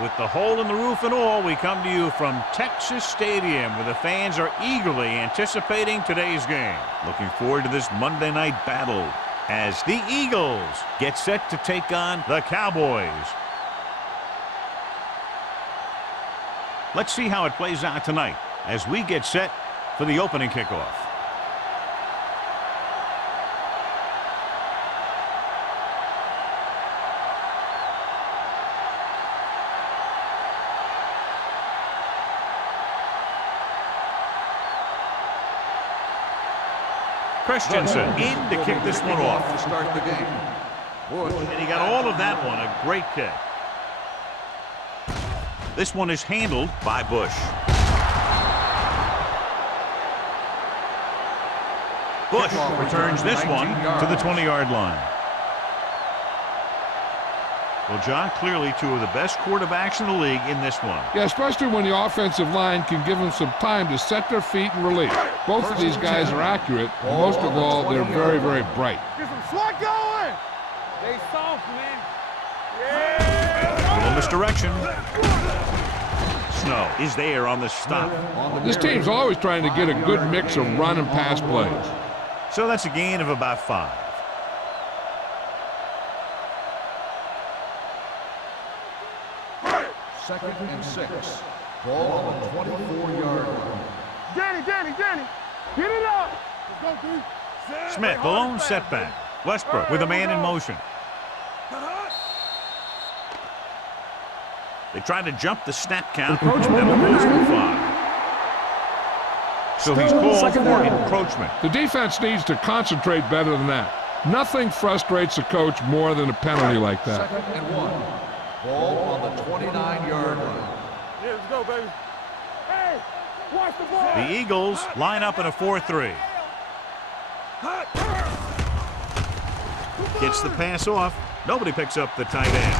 With the hole in the roof and all, we come to you from Texas Stadium, where the fans are eagerly anticipating today's game. Looking forward to this Monday night battle as the Eagles get set to take on the Cowboys. Let's see how it plays out tonight as we get set for the opening kickoff. Christensen in to kick this one off. To start the game. And he got all of that one. A great kick. This one is handled by Bush. Bush returns this one to the 20-yard line. Well, John, clearly two of the best quarterbacks in the league in this one. Yeah, especially when the offensive line can give them some time to set their feet and release. Both of these guys are accurate, and most of all, they're very, very bright. Get some swat going! They soft, man. Yeah! A little misdirection. Snow is there on the stop. This team's always trying to get a good mix of run and pass plays. So that's a gain of about 5. Second and 6. Ball on the 24-yard line. Danny, get it up! Let's go, dude. Smith, the lone setback. Westbrook with a man in motion. They try to jump the snap count. And the rules move on. So he's called for encroachment. The defense needs to concentrate better than that. Nothing frustrates a coach more than a penalty like that. Second and 1. Ball on the 29-yard line. Yeah, let's go, baby. Hey, watch the ball. The Eagles line up in a 4-3. Gets the pass off. Nobody picks up the tight end.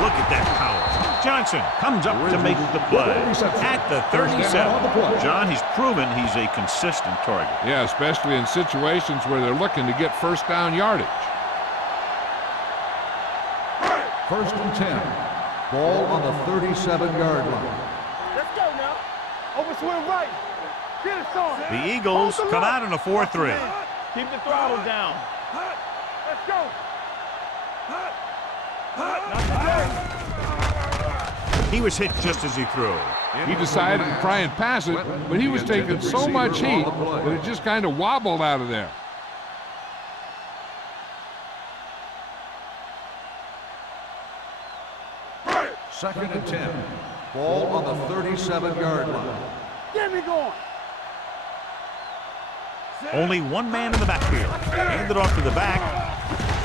Look at that power. Johnson comes up to make the play at the 37. John, he's proven he's a consistent target. Yeah, especially in situations where they're looking to get first down yardage. First and 10. Ball on the 37-yard line. Let's go now. Over swing right. Get it, son. The Eagles come out in a 4-3. Keep the throttle down. Let's go. He was hit just as he threw. He decided to try and pass it, but he was taking so much heat that it just kind of wobbled out of there. Second and 10. Ball on the 37-yard line. Get me going. Only one man in the backfield. Handed off to the back.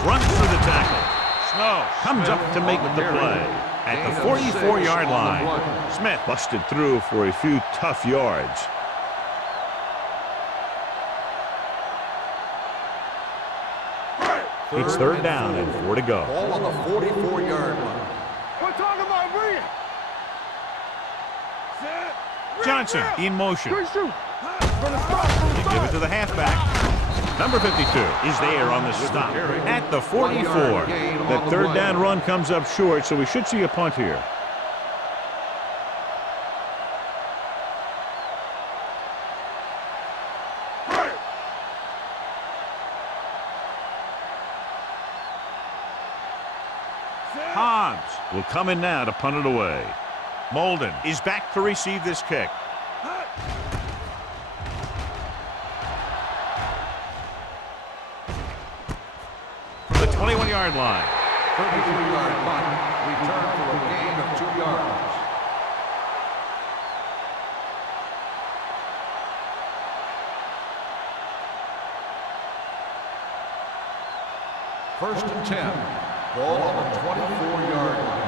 Runs through the tackle. Snow comes up to make the play at the 44-yard line. Smith busted through for a few tough yards. It's third down and 4 to go. Ball on the 44-yard line. We're talking about bringing. Johnson in motion. Good shoot. They give it to the halfback. Number 52 is there on the stop at the 44. That third down run comes up short, so we should see a punt here. Hobbs will come in now to punt it away. Molden is back to receive this kick. From the 21-yard line. 33-yard punt. Return for a gain of 2 yards. First and 10. Ball on the 24-yard line.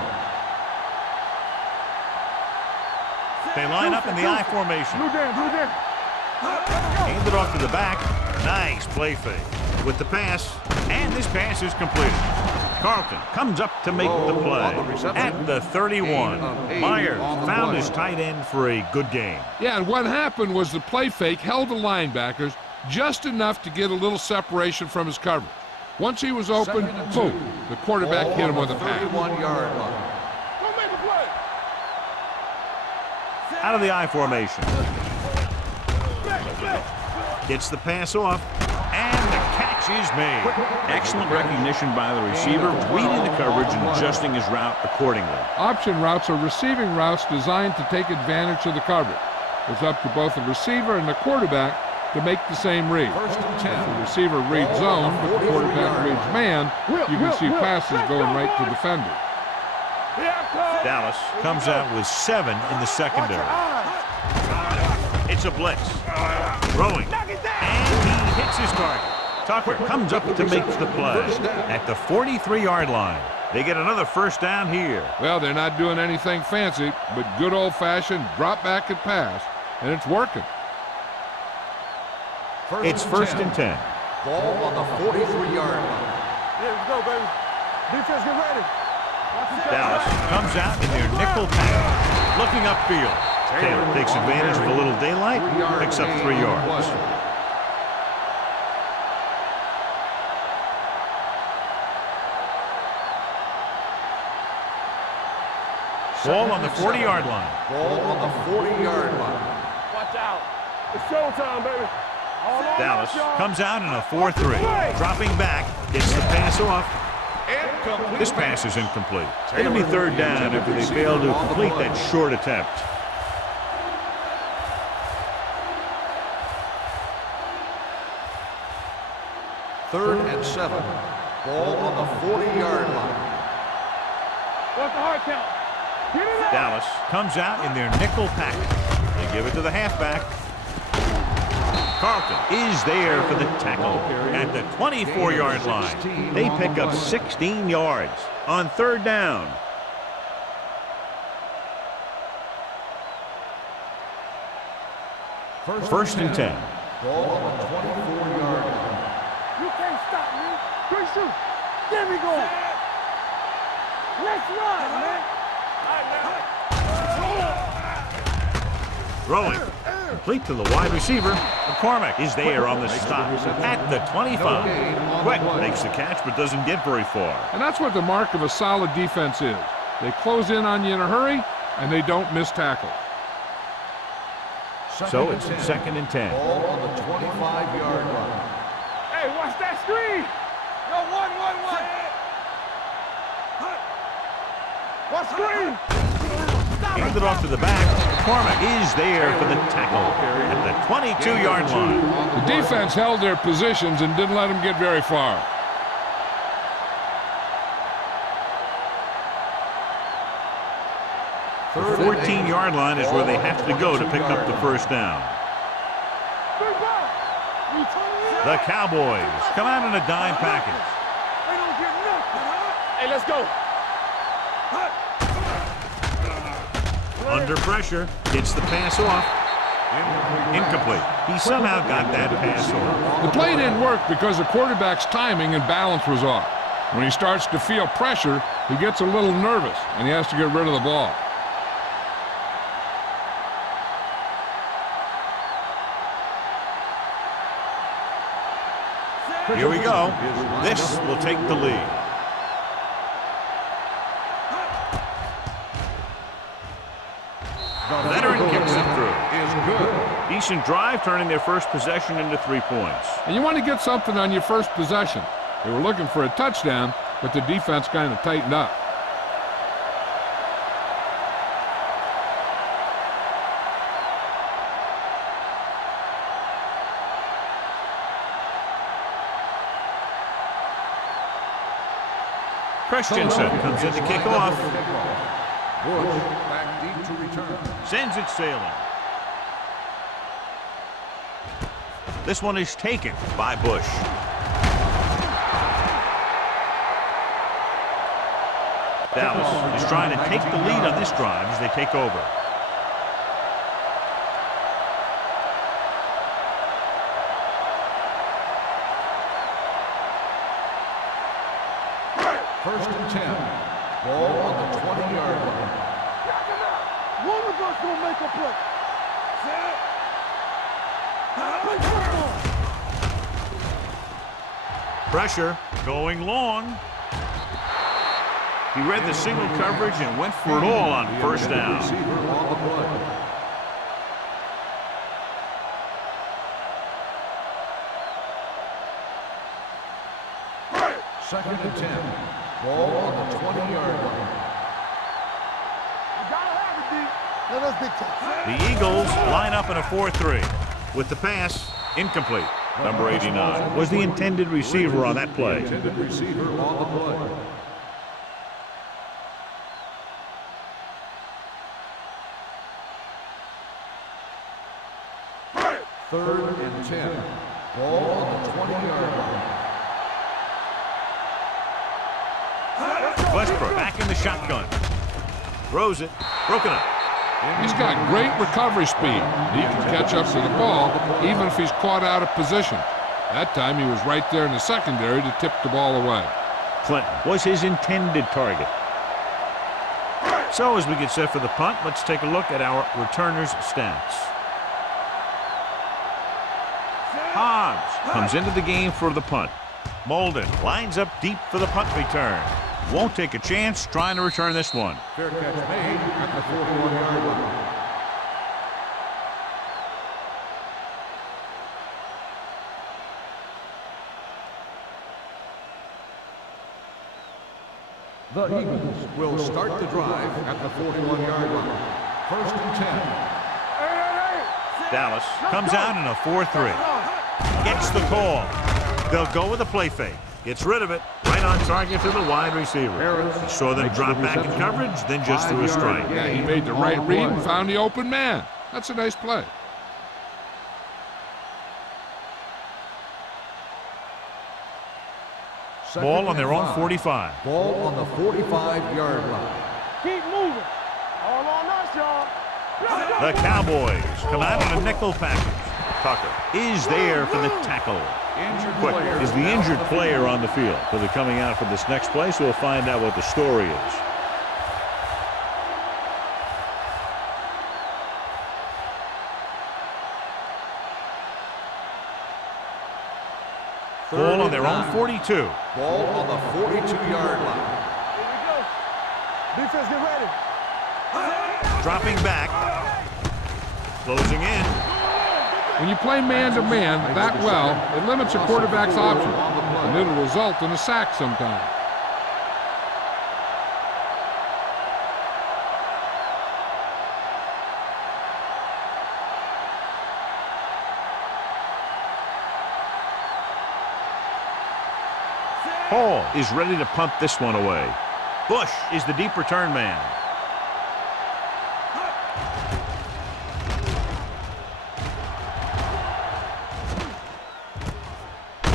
They line up in the I formation. Blue down. Handed off to the back. Nice play fake with the pass, and this pass is completed. Carlton comes up to make the play at the 31. Myers found his tight end for a good game. Yeah, and what happened was the play fake held the linebackers just enough to get a little separation from his coverage. Once he was open, boom, the quarterback hit him with a pass. 31-yard line. Go make a play. Out of the I formation. Gets the pass off, and the catch is made. Excellent recognition by the receiver, reading the coverage and adjusting his route accordingly. Option routes are receiving routes designed to take advantage of the coverage. It's up to both the receiver and the quarterback to make the same read. If the receiver reads zone, but the quarterback reads man, you can see passes going right to defenders. Dallas comes out with 7 in the secondary. It's a blitz. Throwing. And he hits his target. Tucker comes up to make the play at the 43-yard line. They get another first down here. Well, they're not doing anything fancy, but good old-fashioned drop back and pass, and it's working. It's first and 10. Ball on the 43-yard line. Yeah, let's go, baby. Defense, get ready. Dallas comes out in their nickel package, looking upfield. Taylor takes advantage of a little daylight, picks up 3 yards. Ball on the 40-yard line. Ball on the 40-yard line. Watch out. It's showtime, baby. Dallas comes out in a 4-3. Dropping back, gets the pass off. This pass is incomplete. It'll be third down after they fail to complete that short attempt. Third and 7. Ball on the 40-yard line. What's the hard count? Get it out. Dallas comes out in their nickel package. They give it to the halfback. Carlton is there for the tackle at the 24-yard line. They pick up 16 yards on third down. First and 10. Ball on the 24-yard line. You can't stop me. Quick shoot. There we go. Let's run, man. Throwing. Complete to the wide receiver. McCormick is there on the stop at the 25. Quick makes the catch but doesn't get very far. And that's what the mark of a solid defense is. They close in on you in a hurry, and they don't miss tackle. So it's second and 10. Ball on the 25-yard line. Hey, watch that screen. Yo, one. What screen? Handed off to the back. McCormick is there for the tackle at the 22-yard line. The defense held their positions and didn't let them get very far. The 14-yard line is where they have to go to pick up the first down. The Cowboys come out in a dime package. Hey, let's go. Under pressure, gets the pass off. Incomplete. He somehow got that pass off. The play didn't work because the quarterback's timing and balance was off. When he starts to feel pressure, he gets a little nervous, and he has to get rid of the ball. Here we go. This will take the lead. Veteran kicks it through. Is good. Decent drive, turning their first possession into 3 points. And you want to get something on your first possession. They were looking for a touchdown, but the defense kind of tightened up. Christensen comes in to kick off. Bush back deep to return. Sends it sailing. This one is taken by Bush. Dallas is trying to take the lead on this drive as they take over. First and 10. Ball on the 20-yard line. One of us gonna make a play. Pressure going long. He read the single coverage and went for it all on first down. Receiver on the play. Second and 10. Ball on the 20-yard line. You gotta have it, D. No, that's big time. The Eagles line up in a 4-3. With the pass, incomplete. Number 89 was the intended receiver on that play. Intended receiver on the play. Third and 10. Ball on the 20-yard line. Westbrook back in the shotgun. Throws it. Broken up. He's got great recovery speed. He can catch up to the ball even if he's caught out of position. That time he was right there in the secondary to tip the ball away. Clinton was his intended target. So as we get set for the punt, let's take a look at our returners' stats. Hobbs comes into the game for the punt. Molden lines up deep for the punt return. Won't take a chance trying to return this one. Fair catch made at the 41-yard line. The Eagles will start the drive at the 41-yard line. First and 10. Dallas comes out in a 4-3. Gets the call. They'll go with a play fake. Gets rid of it. Right on target to the wide receiver. He saw them drop back in coverage, then just threw a strike. Yeah, he made the right read and found the open man. That's a nice play. Ball on their own 45. Ball on the 45-yard line. Keep moving. All on us, y'all. The Cowboys come out in a nickel package. Tucker is there for the tackle. Quick is the injured player on the field. So they're coming out for this next play, so we'll find out what the story is. Ball on their own 42. Ball on the 42-yard line. Here we go. Defense, get ready. Dropping back. Closing in. When you play man-to-man that well, it limits a quarterback's options, and it'll result in a sack sometimes. Hall is ready to punt this one away. Bush is the deep return man.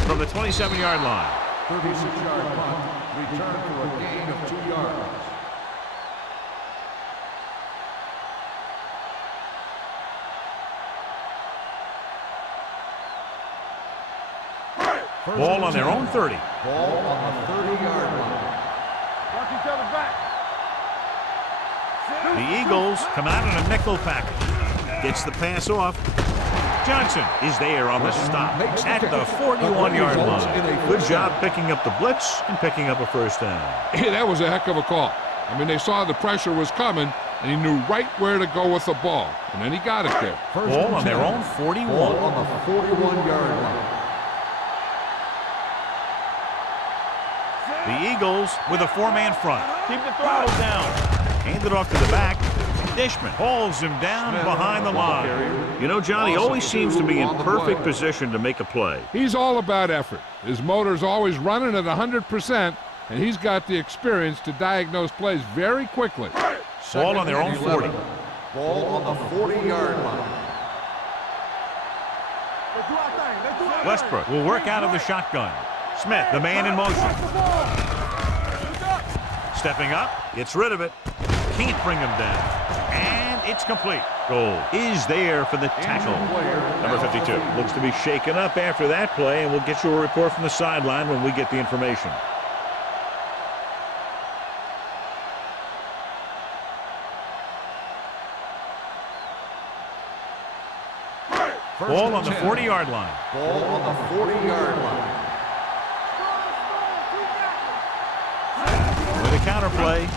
From the 27-yard line. 36-yard punt, return for a gain of 2 yards. Ball on their own 30. Ball on the 30-yard line. Watch each other back. The Eagles come out in a nickel package. Gets the pass off. Johnson is there on the stop at the 41-yard line. Good job picking up the blitz and picking up a first down. Yeah, that was a heck of a call. I mean, they saw the pressure was coming, and he knew right where to go with the ball, and then he got it there. Ball on their own 41. Ball on the 41-yard line. The Eagles with a four-man front. Keep the throttle down. Hand it off to the back. Dishman hauls him down behind the line. You know, Johnny always seems to be in perfect position to make a play. He's all about effort. His motor's always running at 100%, and he's got the experience to diagnose plays very quickly. Ball on their own 40. Ball on the 40-yard line. Let's do our thing. Let's do our thing. Westbrook will work out of the shotgun. Smith, the man in motion. Stepping up, gets rid of it. Can't bring him down. And it's complete. Goal is there for the tackle. Number 52 looks to be shaken up after that play, and we'll get you a report from the sideline when we get the information. Ball on the 40-yard line. Ball on the 40-yard line. With a counter play.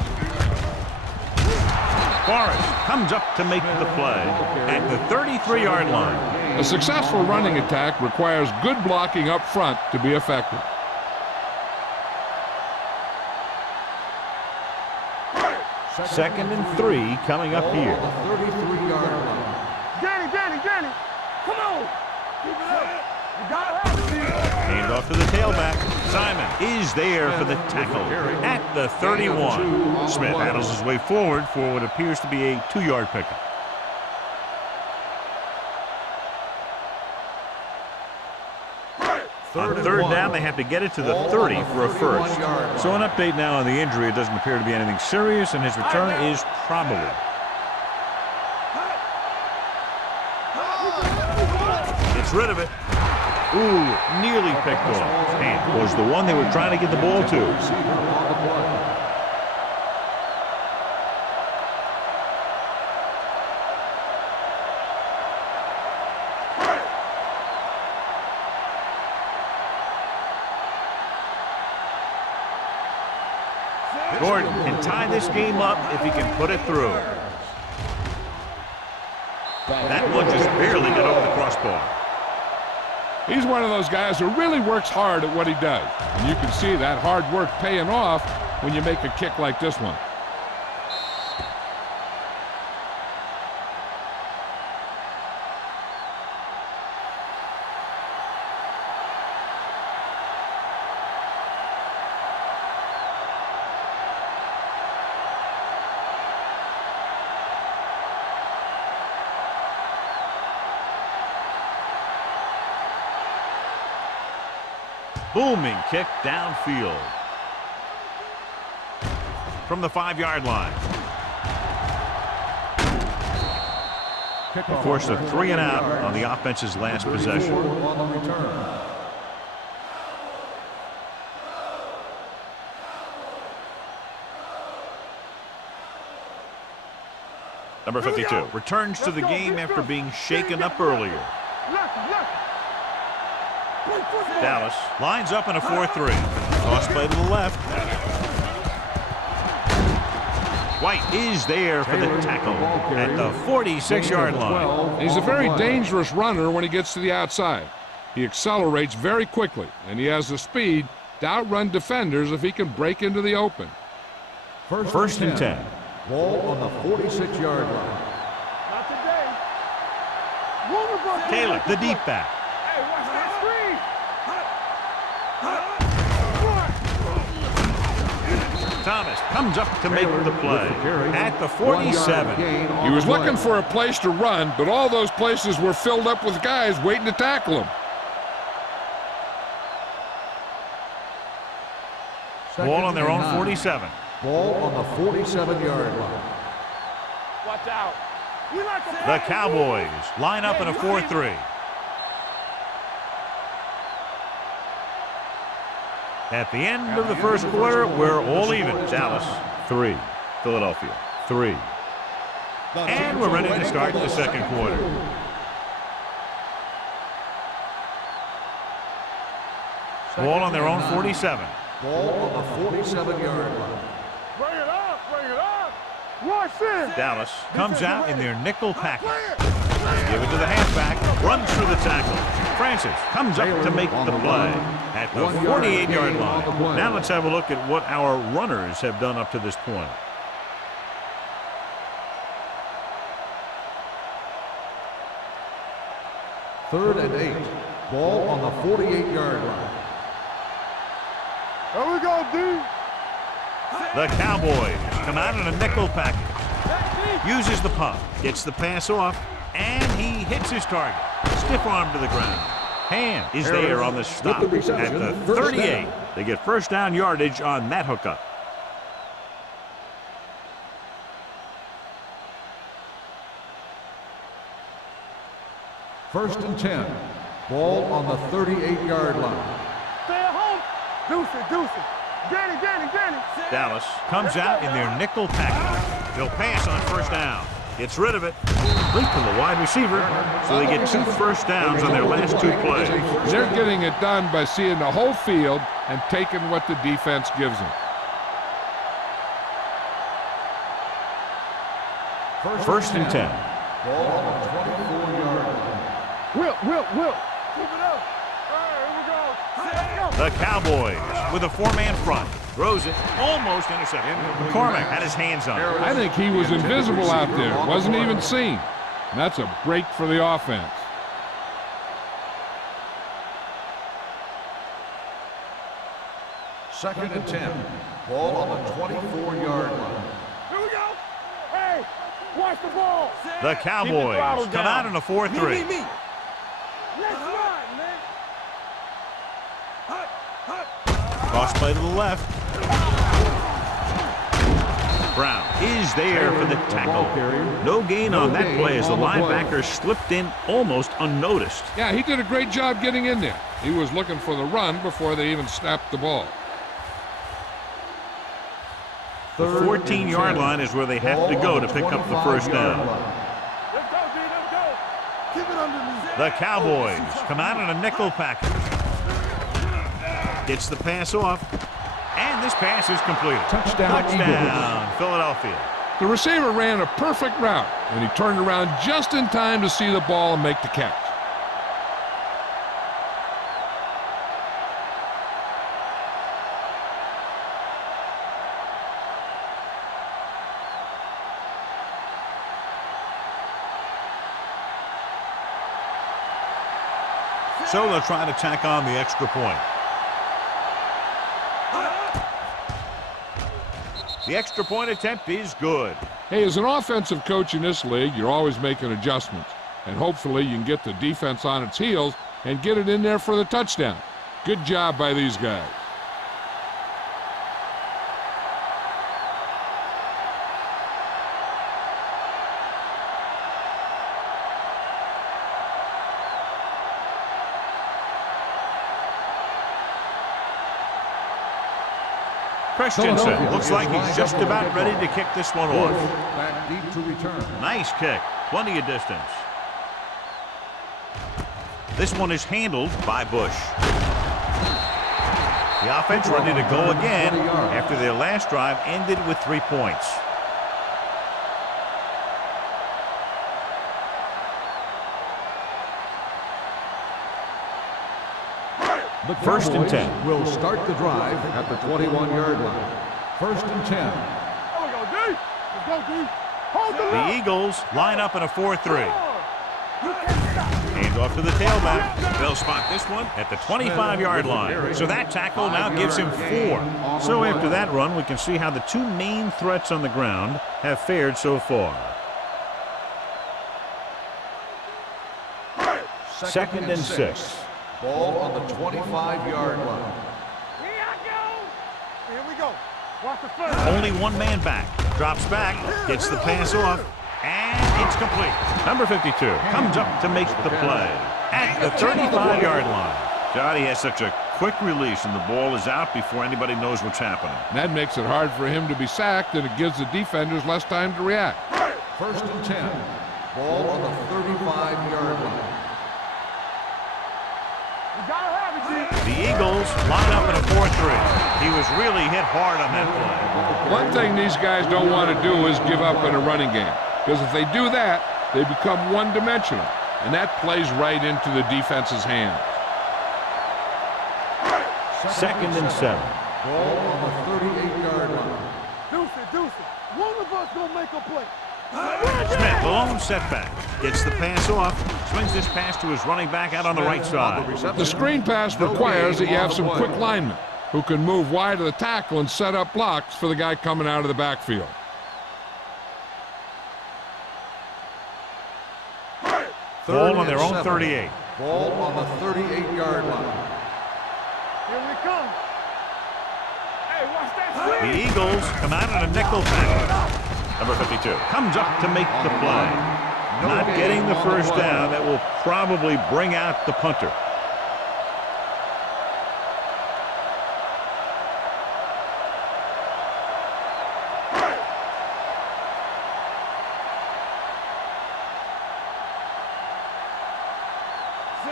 Forrest comes up to make the play at the 33-yard line. A successful running attack requires good blocking up front to be effective. 2nd and 3 coming up here. 33-yard line. Danny, come on. Keep it up. You gotta have it. Hand off to the tailback. Simon is there for the tackle at the 31. Smith battles his way forward for what appears to be a 2-yard pickup. On 3rd down, they have to get it to the 30 for a first. So an update now on the injury. It doesn't appear to be anything serious, and his return is probable. Gets rid of it. Ooh, nearly picked off. And was the one they were trying to get the ball to. Gordon can tie this game up if he can put it through. That one just barely got over the crossbar. He's one of those guys who really works hard at what he does. And you can see that hard work paying off when you make a kick like this one. Booming kick downfield. From the 5-yard line. Of course, a 3 and out on the offense's last possession. On the return. Number 52 returns to the game after being shaken up earlier. Dallas lines up in a 4-3. Toss play to the left. White is there for the tackle at the 46-yard line. He's a very dangerous runner when he gets to the outside. He accelerates very quickly, and he has the speed to outrun defenders if he can break into the open. First and 10. Ball on the 46-yard line. Not today. Taylor, the deep back. Hey, watch that screen. Thomas comes up to make the play at the 47. He was looking for a place to run, but all those places were filled up with guys waiting to tackle him. Ball on their own 47. Ball on the 47-yard line. Watch out. The Cowboys line up in a 4-3. At the end of the first quarter, we're all even. Dallas, 3. Philadelphia, 3. And we're ready to start the second quarter. Ball on their own 47. Ball on the 47-yard line. Bring it up. Watch this. Dallas comes out in their nickel package. Give it to the halfback. Runs through the tackle. Francis comes up to make the play at the 48-yard line. Now let's have a look at what our runners have done up to this point. Third and 8. Ball on the 48-yard line. There we go, D. The Cowboys come out in a nickel package. Uses the pump. Gets the pass off. And he hits his target. Stiff arm to the ground. Hand is there on the stop at the 38. They get first down yardage on that hookup. First and 10. Ball on the 38-yard line. Stay at home. Deuce it. Danny. Dallas comes out in their nickel package. They'll pass on first down. Gets rid of it. Complete to the wide receiver. So they get 2 first downs on their last 2 plays. They're getting it done by seeing the whole field and taking what the defense gives them. First and 10. Ball on the 24-yard line. Will. Keep it up. All right, here we go. The Cowboys with a 4-man front. Throws it, almost intercepted. McCormick had his hands on it. I think he was invisible out there. Wasn't even seen. And that's a break for the offense. Second and 10. Ball on the 24-yard line. Here we go. Hey, watch the ball. The Cowboys come out in a 4-3. Let's run, man. Cross play to the left. Brown is there for the tackle. No gain on that play as the linebacker slipped in almost unnoticed. Yeah, he did a great job getting in there. He was looking for the run before they even snapped the ball. The 14-yard line is where they have to go to pick up the first down. Let's go, D. Let's go. Keep it underneath. The Cowboys come out in a nickel package. Gets the pass off. And this pass is completed. Touchdown, Philadelphia. The receiver ran a perfect route, and he turned around just in time to see the ball and make the catch. So they'll try to tack on the extra point. The extra point attempt is good. Hey, as an offensive coach in this league, you're always making adjustments. And hopefully you can get the defense on its heels and get it in there for the touchdown. Good job by these guys. Christensen looks like he's just about ready to kick this one off. Back deep to return. Nice kick. Plenty of distance. This one is handled by Bush. The offense ready to go again after their last drive ended with 3 points. The First and 10. Will start the drive at the 21-yard line. First and 10. There we go, D. Let's go, D. Hold the The Eagles line up in a 4-3. Hand off to the tailback. They'll spot this one at the 25-yard line. So that tackle now gives him 4. So after that run, we can see how the two main threats on the ground have fared so far. Second and 6. Ball on the 25-yard line. Here I go. Here we go. Watch the first. Only one man back. Drops back, gets the pass off, and it's complete. Number 52 comes up to make the play at the 35-yard line. Johnny has such a quick release, and the ball is out before anybody knows what's happening. That makes it hard for him to be sacked, and it gives the defenders less time to react. First and 10. Ball on the 35-yard line. You gotta have it, D. The Eagles line up in a 4-3. He was really hit hard on that play. One thing these guys don't want to do is give up in a running game, because if they do that, they become one-dimensional, and that plays right into the defense's hands. Second and 7. Ball on the 38-yard line. Deuce it, deuce it. One of us gonna make a play. Smith, the lone setback, gets the pass off, swings this pass to his running back out on the right side. The screen pass requires that you have some quick linemen who can move wide of the tackle and set up blocks for the guy coming out of the backfield. Ball on their own 38. Ball on the 38-yard line. Here we come. Hey, watch that swing. The Eagles come out in a nickel package. Number 52 comes up to make the play. Not getting the first down. That will probably bring out the punter.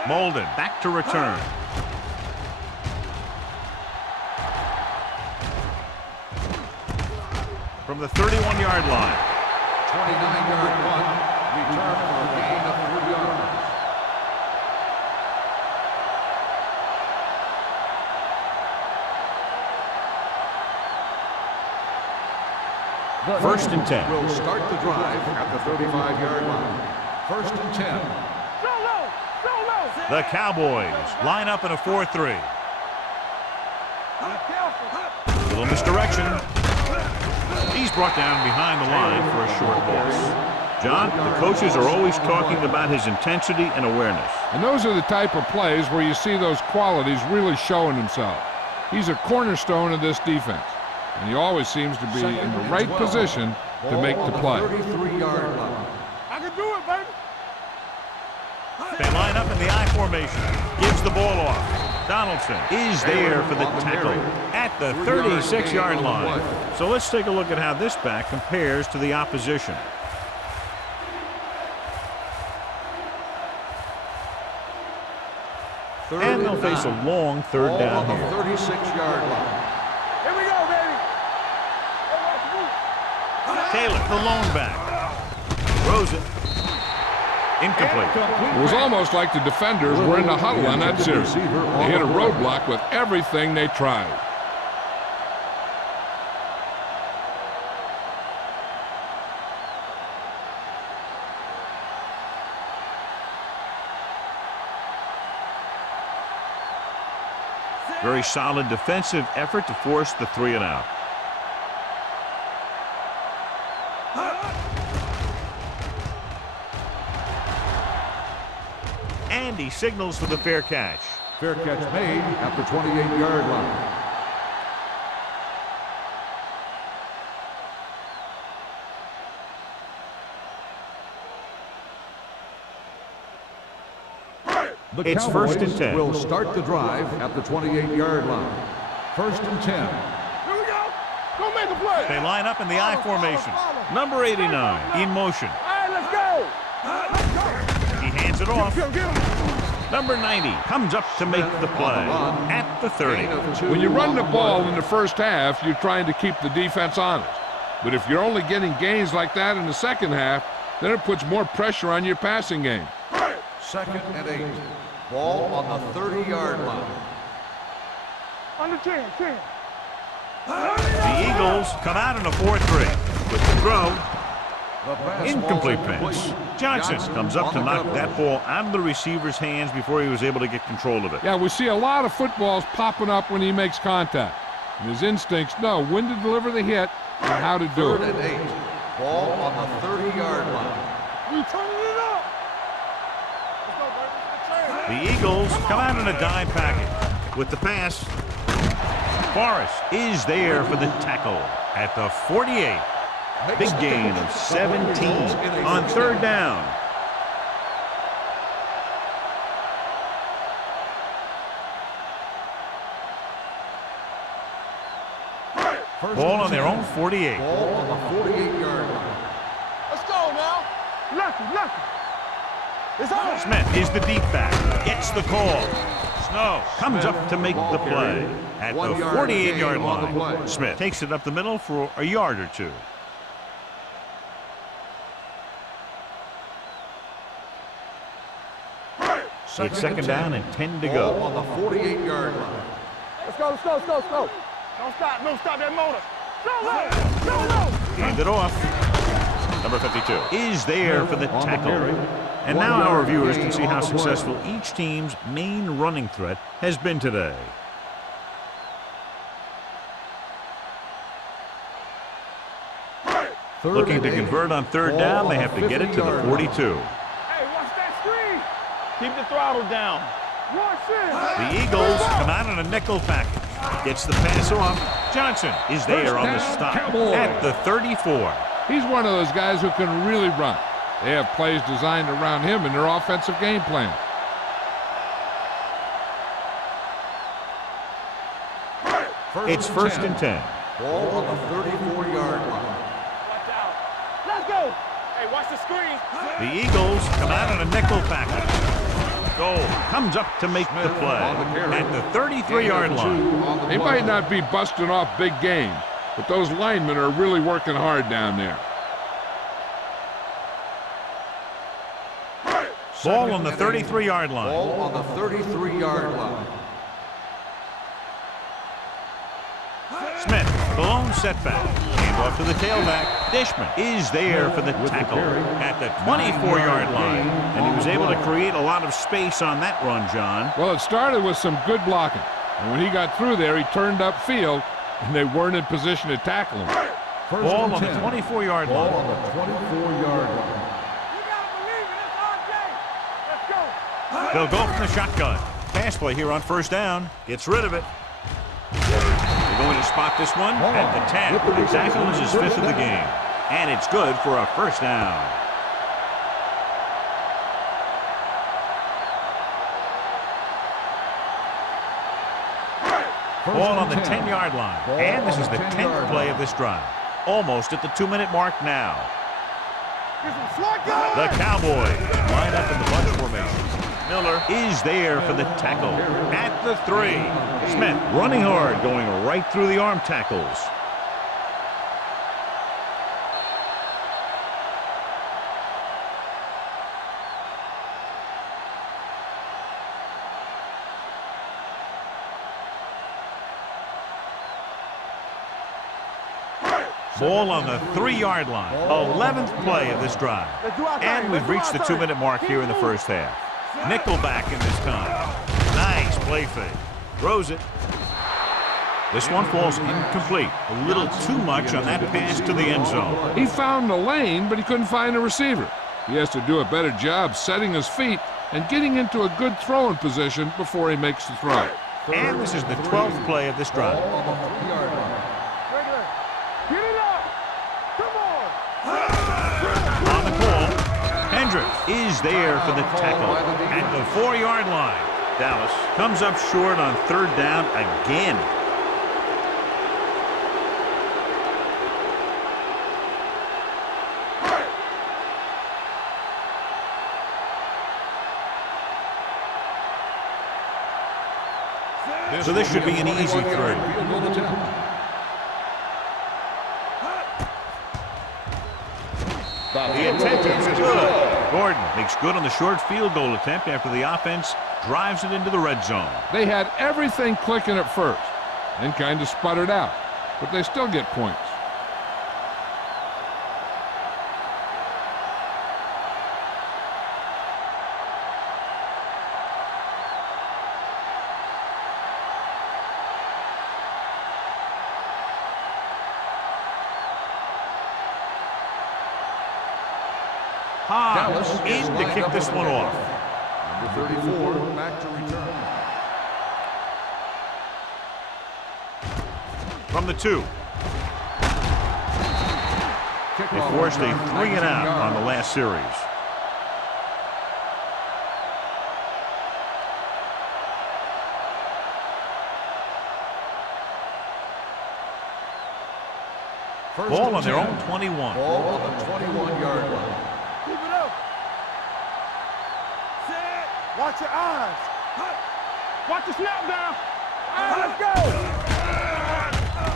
Molden back to return. From the 31-yard line. 29-yard punt. Return for a gain of 3 yards. First and 10. Will start the drive at the 35-yard line. First and 10. The Cowboys line up in a 4-3. Little misdirection. He's brought down behind the line for a short loss. John, the coaches are always talking about his intensity and awareness. And those are the type of plays where you see those qualities really showing himself. He's a cornerstone of this defense, and he always seems to be in the right position to make the play. 33-yard line. I can do it, baby. They line up in the I formation. Gives the ball off. Donaldson is there for the tackle at the 36-yard line. So let's take a look at how this back compares to the opposition. And they'll face a long third down on here. the 36-yard line. Here we go, baby. Taylor, the lone back. Throws it. Incomplete. It was almost like the defenders were in the huddle on that series. They hit a roadblock with everything they tried. Very solid defensive effort to force the 3-and-out. And he signals for the fair catch. Fair catch made at the 28-yard line. The It's Cowboys first and 10. will start the drive at the 28-yard line. First and 10. Here we go. Go make a play. They line up in the I formation. Number 89 in motion. All right, let's go. Let's go. He hands it off. Get him. Number 90 comes up to make the play at the 30. When you run the ball in the first half, you're trying to keep the defense honest. But if you're only getting gains like that in the second half, then it puts more pressure on your passing game. Second and 8. Ball on the 30-yard line. Under 10. The Eagles come out in a 4-3 with the throw. The pass Incomplete ball pass. complete. Johnson comes up on to the knock cover. that ball out of the receiver's hands before he was able to get control of it. Yeah, we see a lot of footballs popping up when he makes contact. And his instincts know when to deliver the hit and how to do Third it. and 8. Ball on the 30-yard line. We turning it up. The Eagles come out in a dime package with the pass. Forrest is there for the tackle at the 48. Big gain of 17 on third down. Ball on their own 48. Ball on the 48-yard line. Let's go now. Lucky. It's on. Smith is the deep back. Gets the call. Snow comes up to make the play at the 48-yard line. Smith takes it up the middle for a yard or two. It's second down and 10 to Ball go. on the 48-yard line. Let's go. Don't stop that motor. Go. Hand it off. Number 52 is there for the tackle. And now our viewers can see how successful each team's main running threat has been today. Looking to convert on third down, they have to get it to the 42. Hey, watch that screen. Keep the throttle down. Watch this. The Eagles come out in a nickel package. Gets the pass off. Johnson is there on the stop at the 34. He's one of those guys who can really run. They have plays designed around him in their offensive game plan. It's first and 10. Ball on the 34-yard line. Watch out. Let's go. Hey, watch the screen. The Eagles come out in a nickel package. Goal comes up to make the play at the 33-yard line. They might not be busting off big games, but those linemen are really working hard down there. Ball on the 33-yard line. Ball on the 33-yard line. Smith The lone setback. Hand off to the tailback. Dishman is there for the tackle at the 24-yard line. And he was able to create a lot of space on that run, John. Well, it started with some good blocking. And when he got through there, he turned upfield, and they weren't in position to tackle him. Ball on the 24-yard line. Ball on the 24-yard line. You gotta believe it. It's RJ. Let's go. They'll go from the shotgun. Pass play here on first down. Gets rid of it. They're going to spot this one at the 10. The tackle is his 5th of the game. And it's good for a first down. Ball on the 10-yard line. And this is the 10th play of this drive. Almost at the 2-minute mark now. The Cowboys line up in the bunch formation. Miller is there for the tackle at the 3. Smith running hard, going right through the arm tackles. Ball on the 3-yard line. 11th play of this drive. And we've reached the 2-minute mark here in the first half. Nickelback in this time. Nice play fake. Throws it. This one falls incomplete. A little too much on that pass to the end zone. He found the lane, but he couldn't find a receiver. He has to do a better job setting his feet and getting into a good throwing position before he makes the throw. And this is the 12th play of this drive. Get it up. Come on. On the call, Hendricks is there for the tackle at the 4-yard line. Dallas comes up short on 3rd down again. So this should be an easy throw. The attempt is good. Gordon makes good on the short field goal attempt after the offense drives it into the red zone. They had everything clicking at first and kind of sputtered out, but they still get points. Dallas in to kick this one off. Number 34, back to return. From the 2. They forced a 3-and-out on the last series. Ball on their own 21. Ball on the 21-yard line. Keep it up. Set. Watch your eyes. Watch the snap down. Let's go.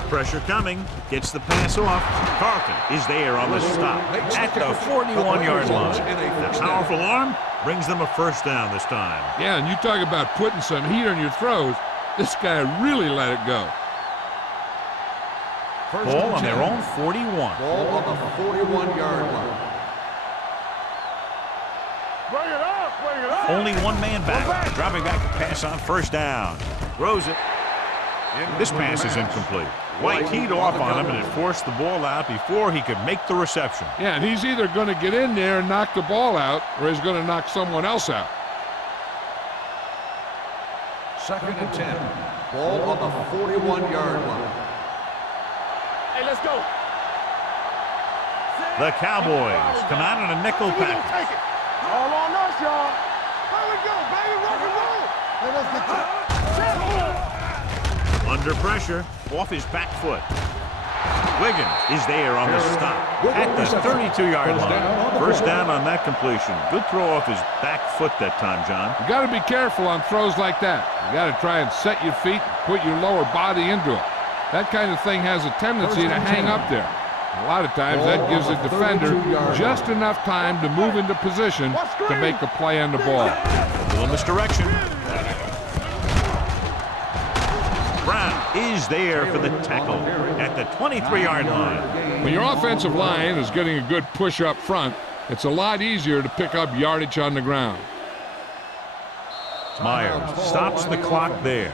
Pressure coming. Gets the pass off. Carlton is there on the stop at the 41-yard line. A powerful arm brings them a first down this time. Yeah, and you talk about putting some heat on your throws. This guy really let it go. Ball on their own 41. Ball on the 41-yard line. Bring it up. Bring it up. Only one man back. Dropping back to pass on first down. Throws it. This pass is incomplete. White teed off on him, and it forced the ball out before he could make the reception. Yeah, and he's either going to get in there and knock the ball out, or he's going to knock someone else out. 2nd and 10. Ball on the 41-yard line. Hey, let's go. The Cowboys come out in a nickel package. Take it. All on us, y'all. There we go, baby. Rock and roll. Hey, let's get to Under pressure, off his back foot. Wiggins is there on the stop at the 32-yard line. First down on that completion. Good throw off his back foot that time, John. You got to be careful on throws like that. You got to try and set your feet and put your lower body into it. That kind of thing has a tendency to hang up there. A lot of times that gives the defender just enough time to move into position to make a play on the ball. A little misdirection. Brown is there for the tackle at the 23-yard line. When your offensive line is getting a good push up front, it's a lot easier to pick up yardage on the ground. Myers stops the clock there.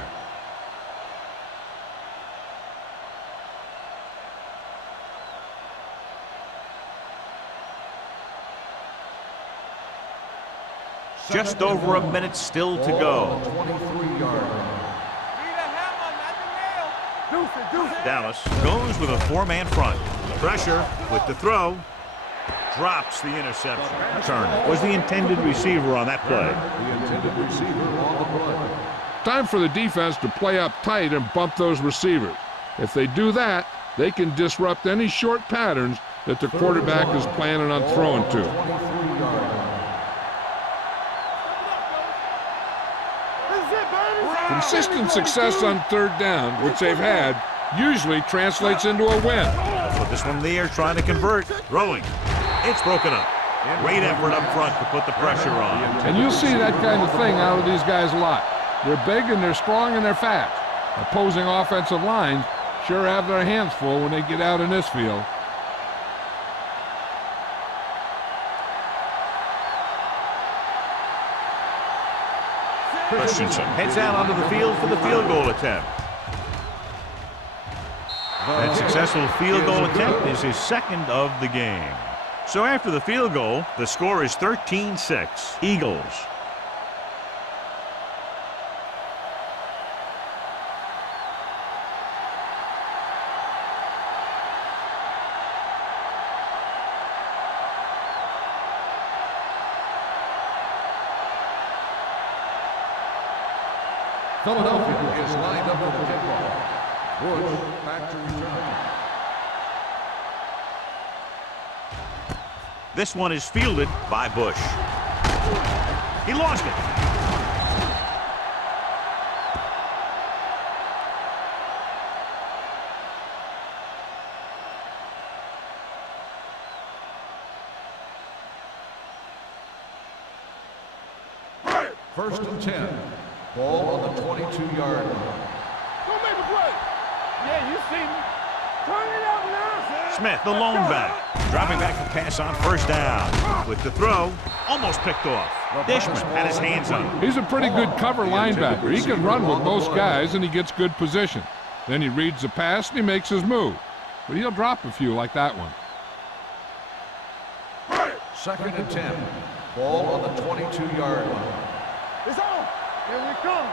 Just over a minute still to go. 23-yard. Dallas goes with a four-man front. Pressure with the throw. Drops the interception. Turner was the intended receiver on that play. The intended receiver on the play. Time for the defense to play up tight and bump those receivers. If they do that, they can disrupt any short patterns that the quarterback is planning on throwing to. Consistent success on third down, which they've had, usually translates into a win. Put this one in the air, trying to convert. Throwing. It's broken up. Great effort up front to put the pressure on. And you'll see that kind of thing out of these guys a lot. They're big and they're strong and they're fast. Opposing offensive lines sure have their hands full when they get out in this field. Christensen heads out onto the field for the field goal attempt. That successful field goal attempt is his second of the game. So after the field goal, the score is 13-6, Eagles. Philadelphia is lined up for the kickoff. Woods back to return. This one is fielded by Bush. He lost it. First and 10. Ball on the 22-yard line. Go make a play. Yeah, you see me. Turn it up now. Smith, the lone back, dropping back to pass on first down. With the throw, almost picked off. Dishman had his hands on it. He's a pretty good cover linebacker. He can run with most guys and he gets good position. Then he reads the pass and he makes his move. But he'll drop a few like that one. Second and 10. Ball on the 22-yard line. It's on. Here we come.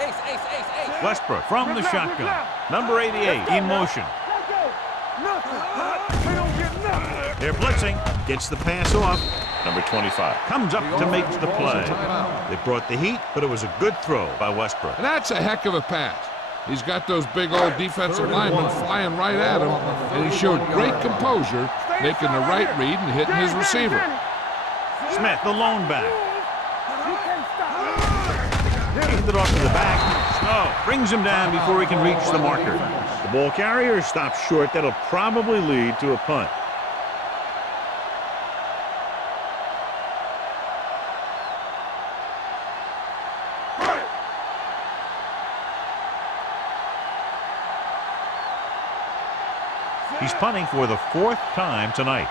Ace, ace, ace, ace. Westbrook from the shotgun. Number 88 in motion. Let's go. Nothing. We don't get nothing. They're blitzing. Gets the pass off. Number 25 comes up to make the play. They brought the heat, but it was a good throw by Westbrook. And that's a heck of a pass. He's got those big old defensive linemen flying right at him, and he showed great composure, making the right read and hitting his receiver. Smith, the lone back. You can't stop. Handed it off to the back. Snow brings him down before he can reach the marker. The ball carrier stops short. That'll probably lead to a punt. He's punting for the fourth time tonight.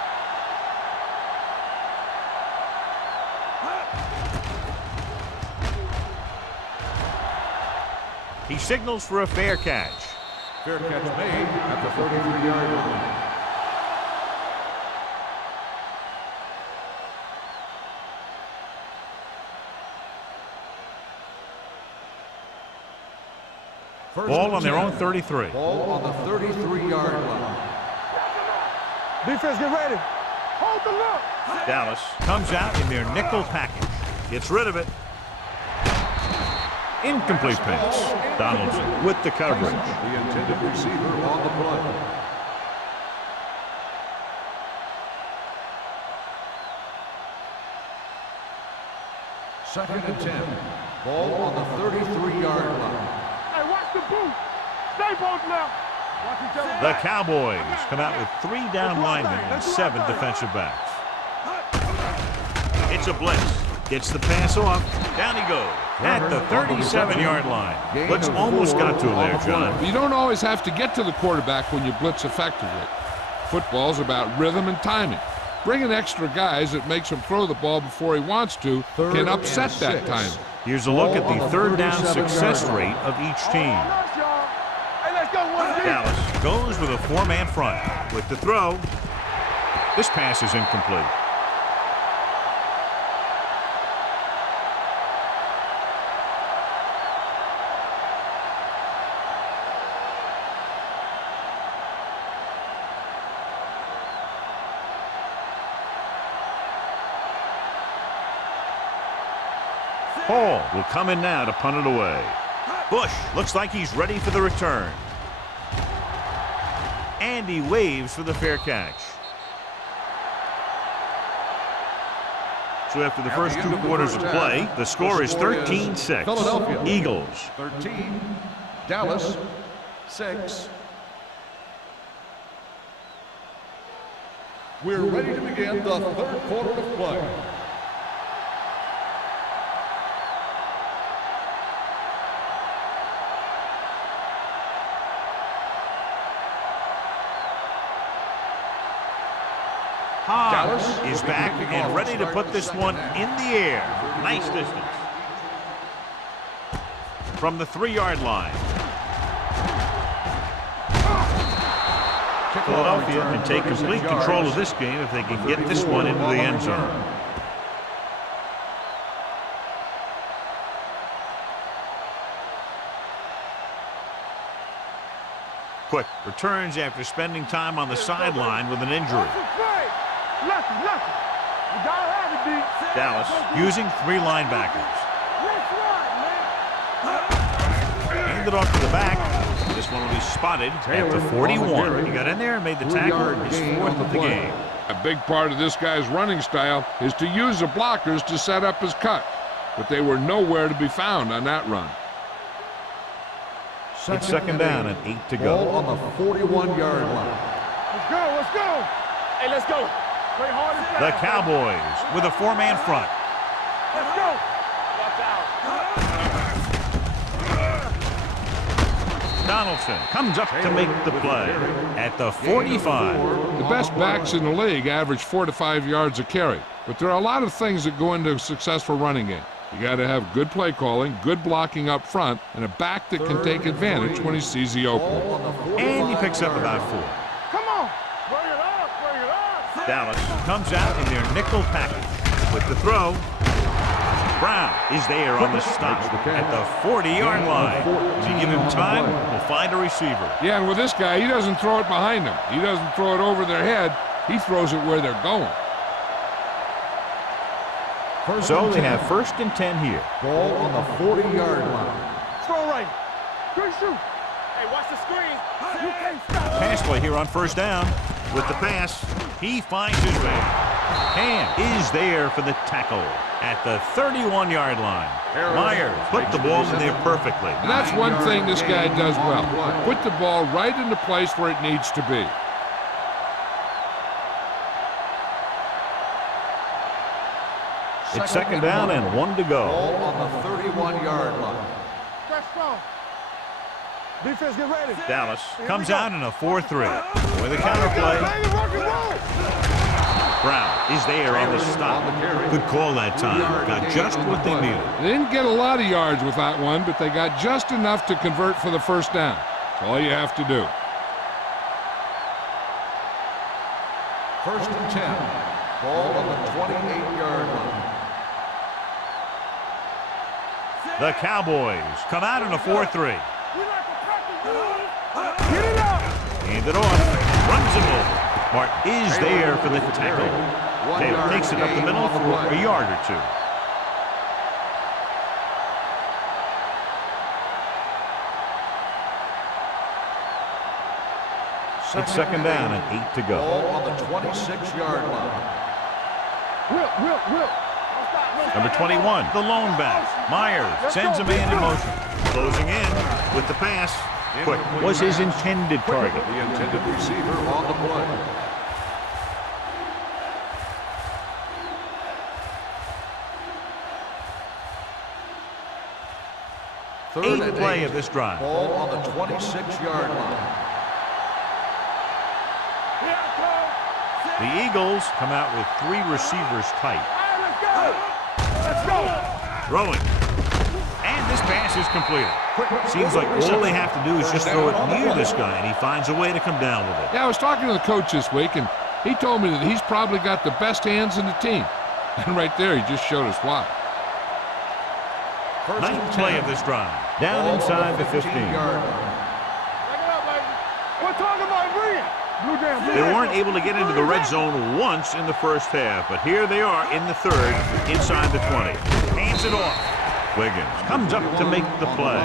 He signals for a fair catch. Fair catch made at the 33-yard line. Ball on their own 33. Ball on the 33-yard line. Defense, get ready. Hold the look. Dallas comes out in their nickel package. Gets rid of it. Incomplete pass. Donaldson with the coverage. The intended receiver on the play. Second and 10. Ball on the 33-yard line. Hey, watch the boot. Stay both left. Watch each other. The Cowboys come out with 3 down linemen and 7 defensive backs. It's a blitz. Gets the pass off. Down he goes. at the 37-yard line. Blitz almost got to him there, John. You don't always have to get to the quarterback when you blitz effectively. Football's about rhythm and timing. Bringing extra guys that makes him throw the ball before he wants to can upset that timing. Here's a look at the third down success rate of each team. Dallas goes with a four-man front. With the throw, this pass is incomplete. Hall will come in now to punt it away. Bush looks like he's ready for the return. And he waves for the fair catch. So after the first 2 quarters of play, the score is 13-6. Philadelphia Eagles. 13, Dallas 6. We're ready to begin the third quarter of play. Dallas is back and ready to put this one in the air. Nice distance. From the 3-yard line. Philadelphia can take complete control of this game if they can get this one into the end zone. Quick returns after spending time on the sideline with an injury. Lucky. You gotta have it, D. Dallas using 3 linebackers. Hand it off to the back. This one will be spotted at the 41. He got in there and made the tackle. His 4th of the game. A big part of this guy's running style is to use the blockers to set up his cut, but they were nowhere to be found on that run. It's second down and 8 to go. Ball on the 41-yard line. Let's go. Hey, let's go. Play hard and fast. The Cowboys with a 4-man front. Let's go. Watch out. Donaldson comes up to make the play at the 45. The best backs in the league average 4 to 5 yards a carry, but there are a lot of things that go into a successful running game. You got to have good play calling, good blocking up front, and a back that can take advantage when he sees the opening. And he picks up about 4. Come on. Bring it up. Dallas comes out in their nickel package. With the throw, Brown is there on the stop at the 40-yard line. If you give him time, he'll find a receiver. Yeah, and with this guy, he doesn't throw it behind them. He doesn't throw it over their head. He throws it where they're going. So they have 1st and 10 here. Ball on the 40-yard line. Throw right. Good shoot. Hey, watch the screen. You can't stop. Pass play here on 1st down. With the pass, he finds his man. Ham is there for the tackle at the 31-yard line. Myers put the ball in there perfectly. And that's one thing this guy does well. Put the ball right in the place where it needs to be. It's second down and 1 to go. Ball on the 31-yard line. Press strong. Defense, get ready. Dallas comes out in a 4-3 with a counter play. Brown is there on the stop. Good call that time. Got just what they needed. They didn't get a lot of yards with that one, but they got just enough to convert for the 1st down. That's all you have to do. 1st and 10. Ball on the 28-yard line. The Cowboys come out in a 4-3. Get it up. Hand it off. Runs him over. Martin is there for the tackle. Taylor takes it up the middle for a yard or 2. It's second down and 8 to go. Ball on the 26-yard line. Will. Number 21, the lone back. Myers sends a man in motion. Closing in with the pass. Quick was his intended target. The intended receiver on the play. Eighth play of this drive. Ball on the 26-yard line. The Eagles come out with 3 receivers tight. Let's go. Throwing. And this pass is completed. Seems like all they have to do is just throw it near this guy, and he finds a way to come down with it. Yeah, I was talking to the coach this week, and he told me that he's probably got the best hands in the team. And right there, he just showed us why. Ninth play of this drive. Down inside the 15. We're talking about brilliant. They weren't able to get into the red zone once in the first half, but here they are in the third, inside the 20. Hands it off. Wiggins comes up to make the play.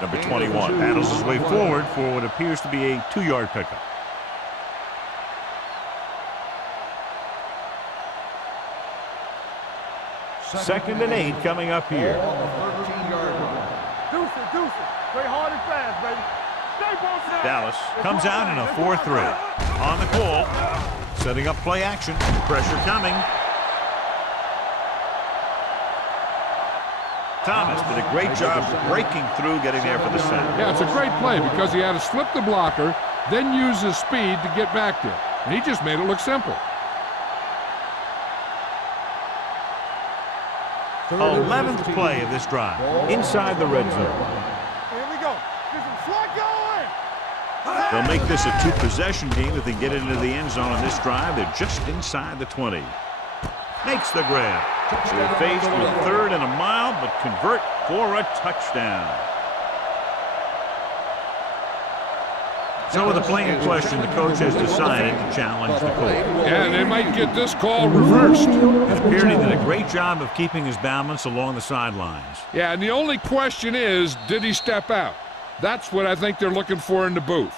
Number 21 battles his way forward for what appears to be a 2-yard pickup. Second and 8 coming up here. On the 13-yard line. Deuce it. Play hard and fast, baby. Stay posted. Dallas comes out in a 4-3. On the call, setting up play action. Pressure coming. Thomas did a great job breaking through, getting there for the sack. Yeah, it's a great play because he had to slip the blocker, then use his speed to get back there. And he just made it look simple. 11th play of this drive. Inside the red zone. Here we go. There's some slot going. They'll make this a 2-possession game if they get into the end zone on this drive. They're just inside the 20. Makes the grab. They're faced with 3rd and a mile, but convert for a touchdown. So with the play in question, the coach has decided to challenge the call. Yeah, they might get this call reversed. Beardy did a great job of keeping his balance along the sidelines. Yeah, and the only question is, did he step out? That's what I think they're looking for in the booth.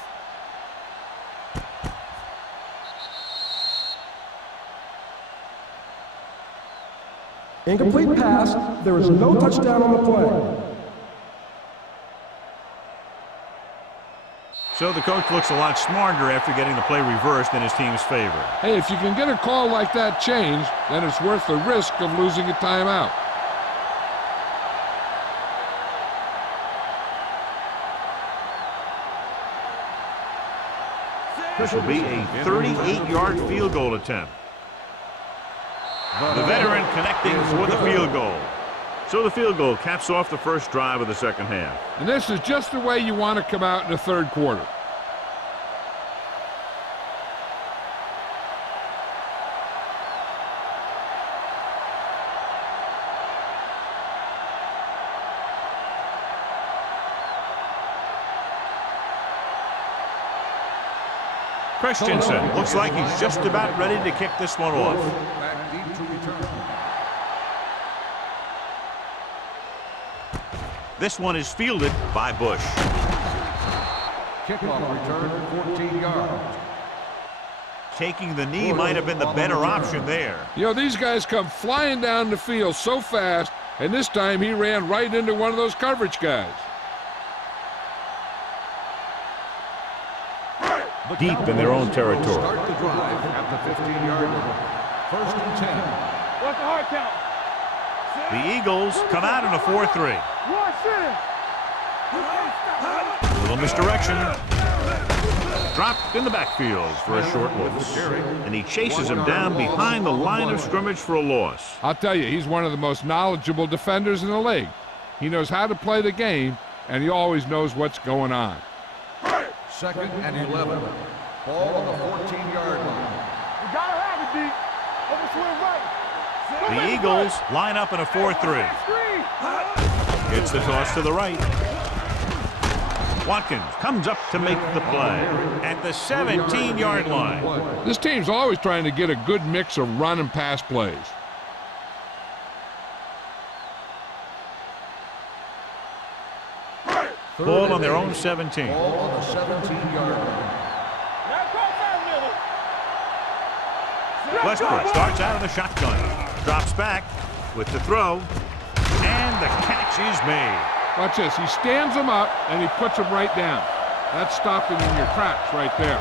Incomplete pass. There is no touchdown on the play. So the coach looks a lot smarter after getting the play reversed in his team's favor. Hey, if you can get a call like that changed, then it's worth the risk of losing a timeout. This will be a 38-yard field goal attempt. The veteran connecting for the field goal. So the field goal caps off the first drive of the second half. And this is just the way you want to come out in the third quarter. Christensen looks like he's just about ready to kick this one off. Back deep to return. This one is fielded by Bush. Kickoff return, 14 yards. Taking the knee might have been the better option there. You know, these guys come flying down the field so fast, and this time he ran right into one of those coverage guys. Deep in their own territory. Start the drive at the 15-yard line. 1st and 10. What's the hard count? The Eagles come out in a 4-3. Little misdirection. Dropped in the backfield for a short loss. And he chases him down behind the line of scrimmage for a loss. I'll tell you, he's one of the most knowledgeable defenders in the league. He knows how to play the game, and he always knows what's going on. 2nd and 11. Ball on the 14-yard line. You gotta have it, D. Over swing right. The Eagles line up in a 4-3. Gets the toss to the right. Watkins comes up to make the play at the 17-yard line. This team's always trying to get a good mix of run and pass plays. Ball on their own 17. Ball on the 17-yard line. Westbrook starts out of the shotgun. Drops back with the throw. And the catch is made. Watch this. He stands him up, and he puts him right down. That's stopping in your tracks right there.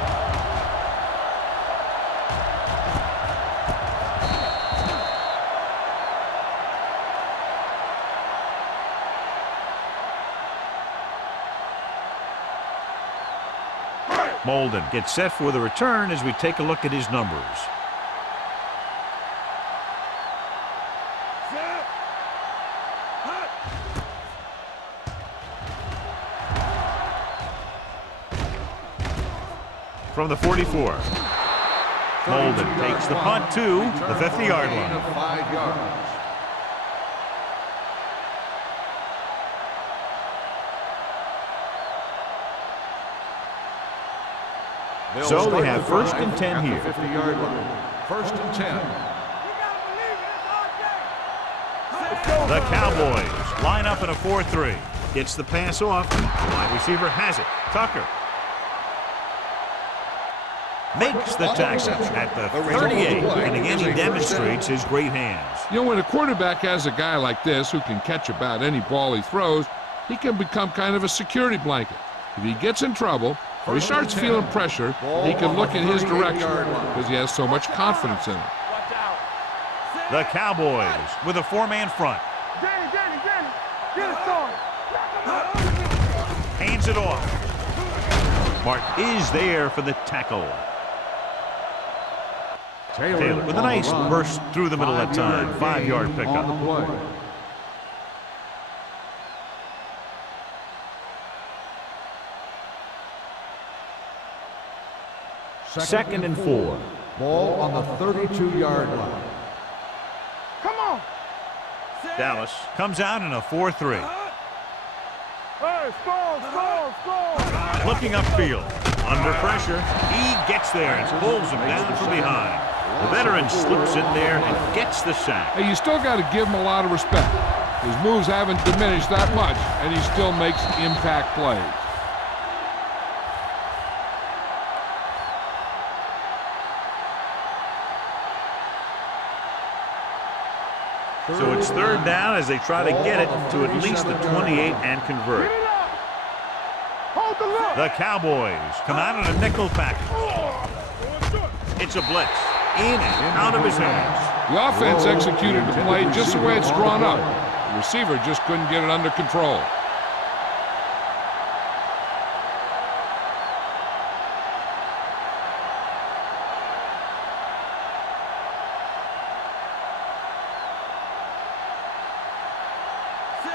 Molden gets set for the return as we take a look at his numbers. From the 44. Molden takes the punt to the 50-yard line. 5 yards. So they have first and 10 here. 50-yard line. First and 10. The Cowboys line up in a 4-3. Gets the pass off. The wide receiver has it. Tucker makes the tackle at the 38. And again, he demonstrates his great hands. You know, when a quarterback has a guy like this who can catch about any ball he throws, he can become kind of a security blanket. If he gets in trouble or he starts feeling pressure, he can look in his direction because he has so much confidence in him. The Cowboys with a 4-man front. Danny, get it started. Hands it off. Martin is there for the tackle. Taylor with a nice burst through the middle that time. 5-yard pickup. Second and 4. Ball on the 32-yard line. Come on. Dallas comes out in a 4-3. Hey, score. Looking upfield. Under pressure. He gets there and pulls him down from behind. The veteran slips in there and gets the sack. Hey, you still got to give him a lot of respect. His moves haven't diminished that much, and he still makes impact plays. So it's third down as they try to get it to at least the 28 and convert. Hold the look. The Cowboys come out in a nickel package. It's a blitz. In and out of his hands. The offense executed the play just the way it's drawn up. The receiver just couldn't get it under control.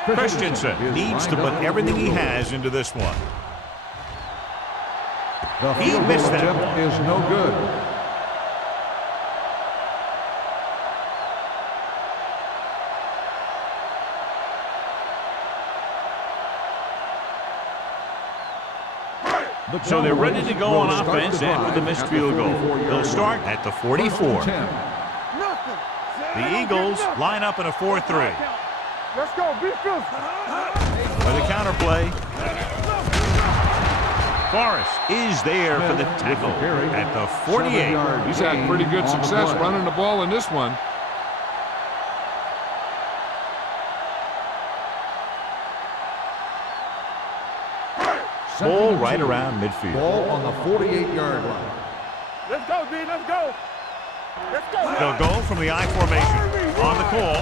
Christensen needs to put everything he has into this one. He missed that one. Is no good. So they're ready to go on offense after the missed field goal. They'll start at the 44. The Eagles line up in a 4-3. Let's go, be fierce. For the counter play. Forrest is there for the tackle at the 48. He's had pretty good success running the ball in this one. Ball right around midfield. Ball on the 48-yard line. Let's go, D, let's go. Let's go. They'll go from the I formation. On the call.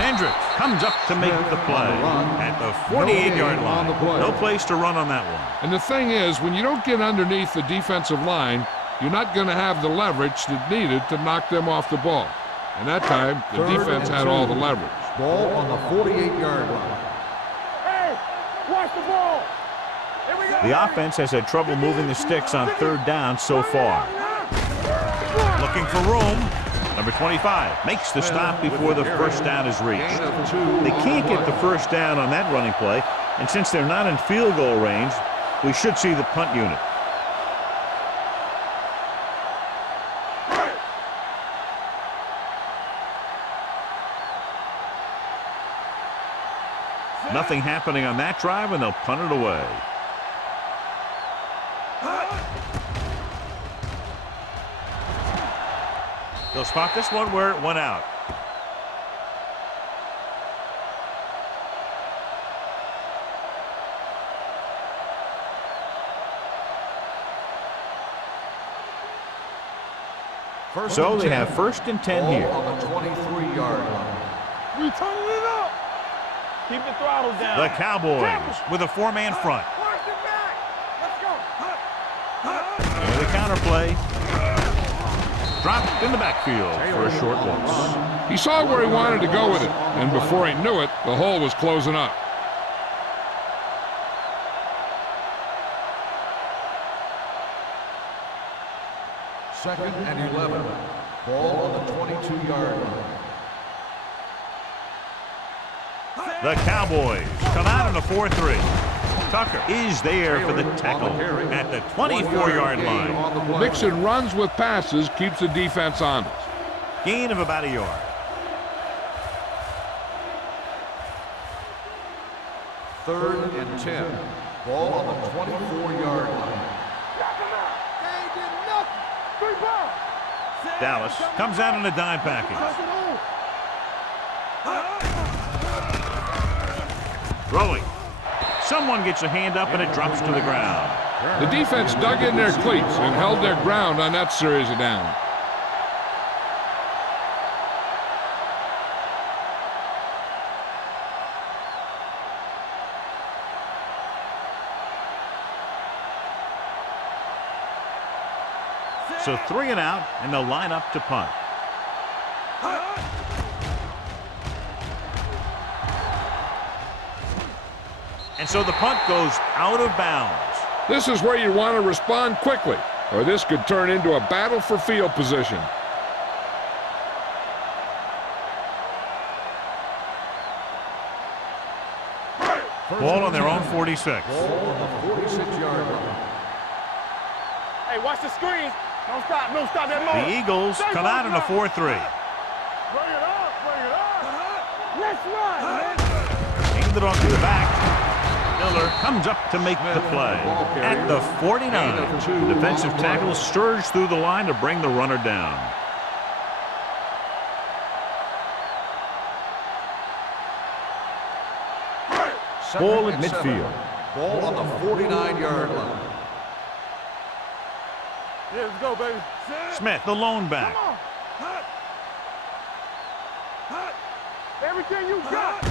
Hendricks comes up to make the play at the 48-yard line. No place to run on that one. And the thing is, when you don't get underneath the defensive line, you're not going to have the leverage that needed to knock them off the ball. And that time, the defense had all the leverage. Ball on the 48-yard line. Hey, watch the ball. Here we go. The offense has had trouble moving the sticks on third down so far. Looking for room. Number 25 makes the stop before the first down is reached. They can't get the first down on that running play, and since they're not in field goal range, we should see the punt unit. Nothing happening on that drive, and they'll punt it away. They'll spot this one where it went out. So they have first and 10 here. On the 23-yard line. We turning it up. Keep the throttle down. The Cowboys with a 4-man front. Watch it back. Let's go. counter play. Dropped in the backfield for a short loss. He saw where he wanted to go with it, and before he knew it, the hole was closing up. Second and 11. Ball on the 22-yard line. The Cowboys come out in a 4-3. Tucker is there for the tackle at the 24-yard line. Mixon runs with passes, keeps the defense honest. Gain of about a yard. Third and 10. Ball on the 24-yard line. Dallas comes out in a dime package. Throwing. Someone gets a hand up and it drops to the ground. The defense dug in their cleats and held their ground on that series of downs. So 3 and out, and they'll line up to punt. And so the punt goes out of bounds. This is where you want to respond quickly, or this could turn into a battle for field position. Ball on their own 46. Ball on the 46-yard line. Hey, watch the screen. Don't stop that moment. The Eagles come out in a 4-3. Bring it up, bring it up. Let's run. Handed off to the back. Miller comes up to make the play. At the 49, the defensive tackle surged through the line to bring the runner down. Ball at midfield. Ball on the 49-yard line. Yeah, let's go, baby. Smith, the lone back. Everything you got.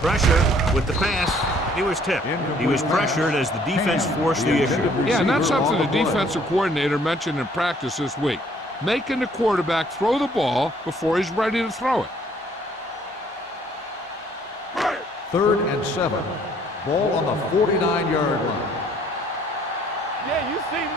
Pressure with the pass. He was tipped. He was pressured as the defense forced the issue. Yeah, and that's something the defensive coordinator mentioned in practice this week. Making the quarterback throw the ball before he's ready to throw it. Third and 7. Ball on the 49-yard line. Yeah, you see me.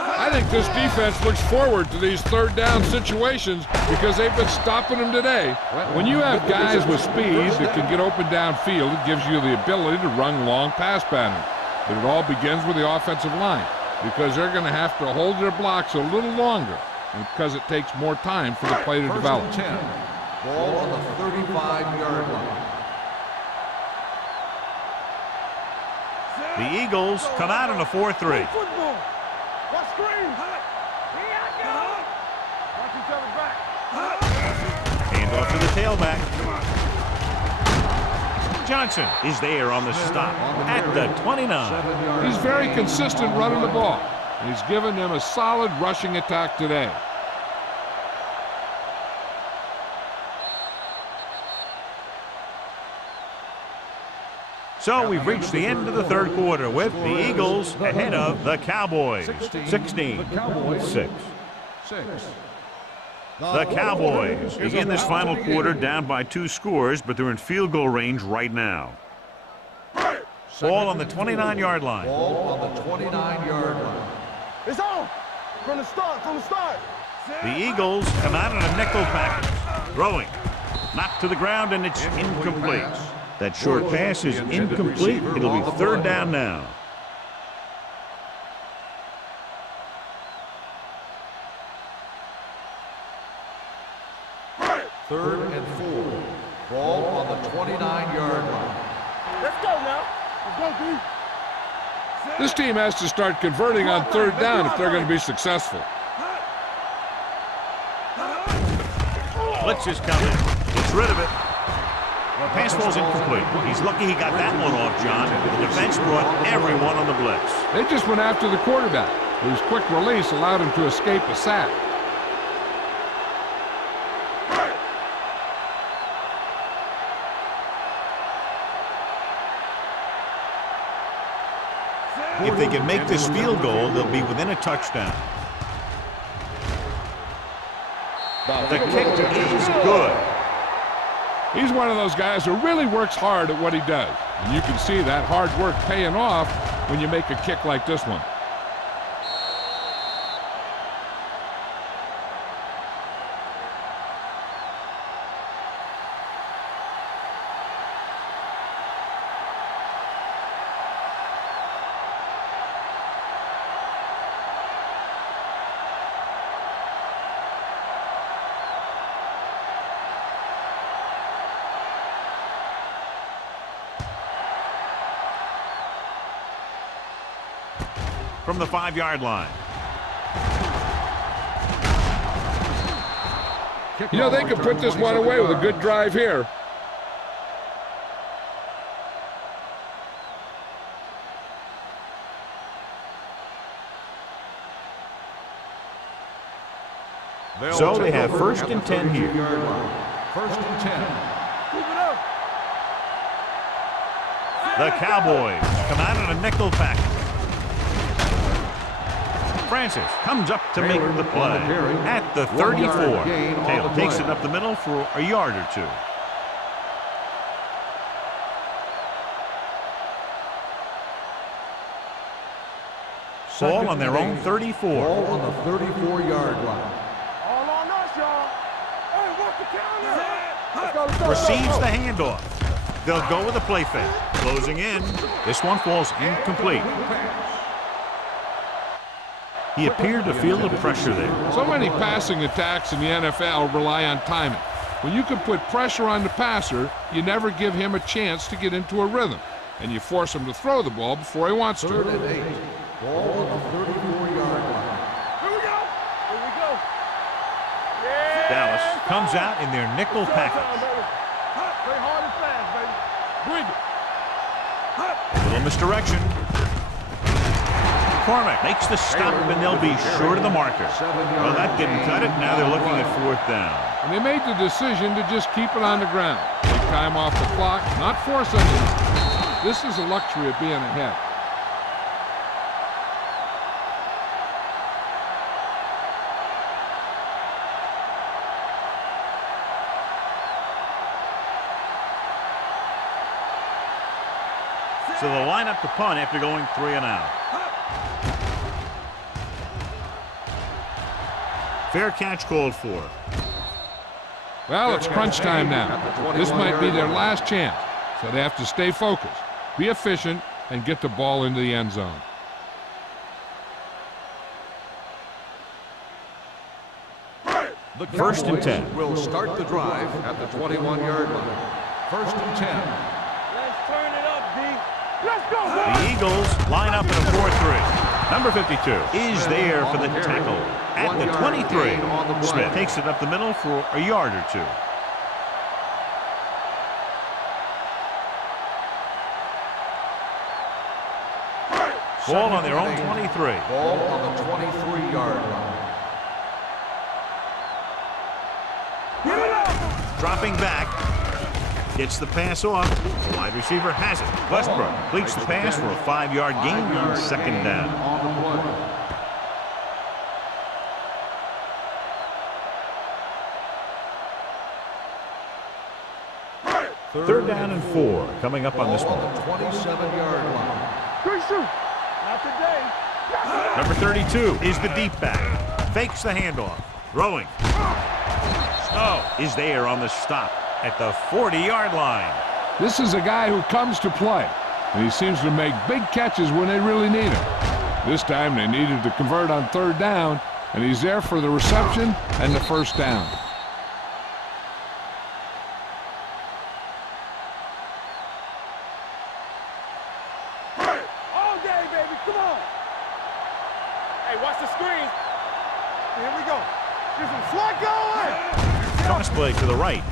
I think this defense looks forward to these third down situations because they've been stopping them today. When you have guys with speed that can get open downfield, it gives you the ability to run long pass patterns. But it all begins with the offensive line because they're going to have to hold their blocks a little longer because it takes more time for the play to develop. First and 10. Ball on the 35-yard line. The Eagles come out in a 4-3. Watch screen. Here I go. Watch each other's back. Hand off to the tailback. Johnson is there on the stop at the 29. He's very consistent running the ball. And he's given them a solid rushing attack today. So we've reached the end of the third quarter with the Eagles ahead of the Cowboys, 16-6. The Cowboys begin this final quarter down by 2 scores, but they're in field goal range right now. Ball on the 29-yard line. Ball on the 29-yard line. It's on. From the start. The Eagles come out in a nickel package. Throwing. Knocked to the ground, and it's incomplete. That short pass is incomplete. It'll be third down now. Third and 4. Ball on the 29-yard line. Let's go now. Let's go, D. This team has to start converting on third down if they're going to be successful. Blitz is coming. Gets rid of it. Well, pass ball's incomplete. He's lucky he got that one off, John. The defense brought everyone on the blitz. They just went after the quarterback, whose quick release allowed him to escape a sack. If they can make this field goal, they'll be within a touchdown. The kick is good. He's one of those guys who really works hard at what he does. And you can see that hard work paying off when you make a kick like this one. From the 5-yard line. You know, they could put this one away with a good drive here. So they have 1st and 10 here. 1st and 10. The Cowboys come out in a nickel package. Francis comes up to make the play at the 34. Taylor takes it up the middle for a yard or two. Ball on their own 34. Ball on the 34-yard line. All on us, y'all. Hey, what's the counter? Let's go. Receives the handoff. They'll go with a play fake. Closing in. This one falls incomplete. He appeared to feel the pressure there. So many passing attacks in the NFL rely on timing. When you can put pressure on the passer, you never give him a chance to get into a rhythm, and you force him to throw the ball before he wants to. 3rd and 8. Ball on the 34-yard line. Here we go. Here we go. Yeah. Dallas comes out in their nickel package. Play hard and fast, baby. Bring it. A little misdirection. McCormick makes the stop, and they'll be short of the marker. Well, that didn't cut it. Now they're looking at 4th down. And they made the decision to just keep it on the ground. Take time off the clock, not force anything. This is a luxury of being ahead. So they'll line up the punt after going 3 and out. Fair catch called for. Well, it's crunch time now. This might be their last chance, so they have to stay focused, be efficient, and get the ball into the end zone. The 1st and 10. will start the drive at the 21-yard line. 1st and 10. Let's turn it up, D. Let's go, boys. The Eagles line up in a 4-3. Number 52 is there for the tackle at the 23. Smith takes it up the middle for a yard or two. Ball on their own 23. Ball on the 23-yard line. Dropping back. Gets the pass off. The wide receiver has it. Westbrook completes the pass for a 5-yard gain on 2nd down. On the play. Third down and 4 coming up on this Ball one. on the 27-yard line. Good shoot. Not today. Number 32 is the deep back. Fakes the handoff. Throwing. Snow is there on the stop at the 40-yard line. This is a guy who comes to play, and he seems to make big catches when they really need him. This time they needed to convert on 3rd down, and he's there for the reception and the 1st down. All day, baby. Come on. Hey, watch the screen. Here we go. Get some swat going. Toss play to the right.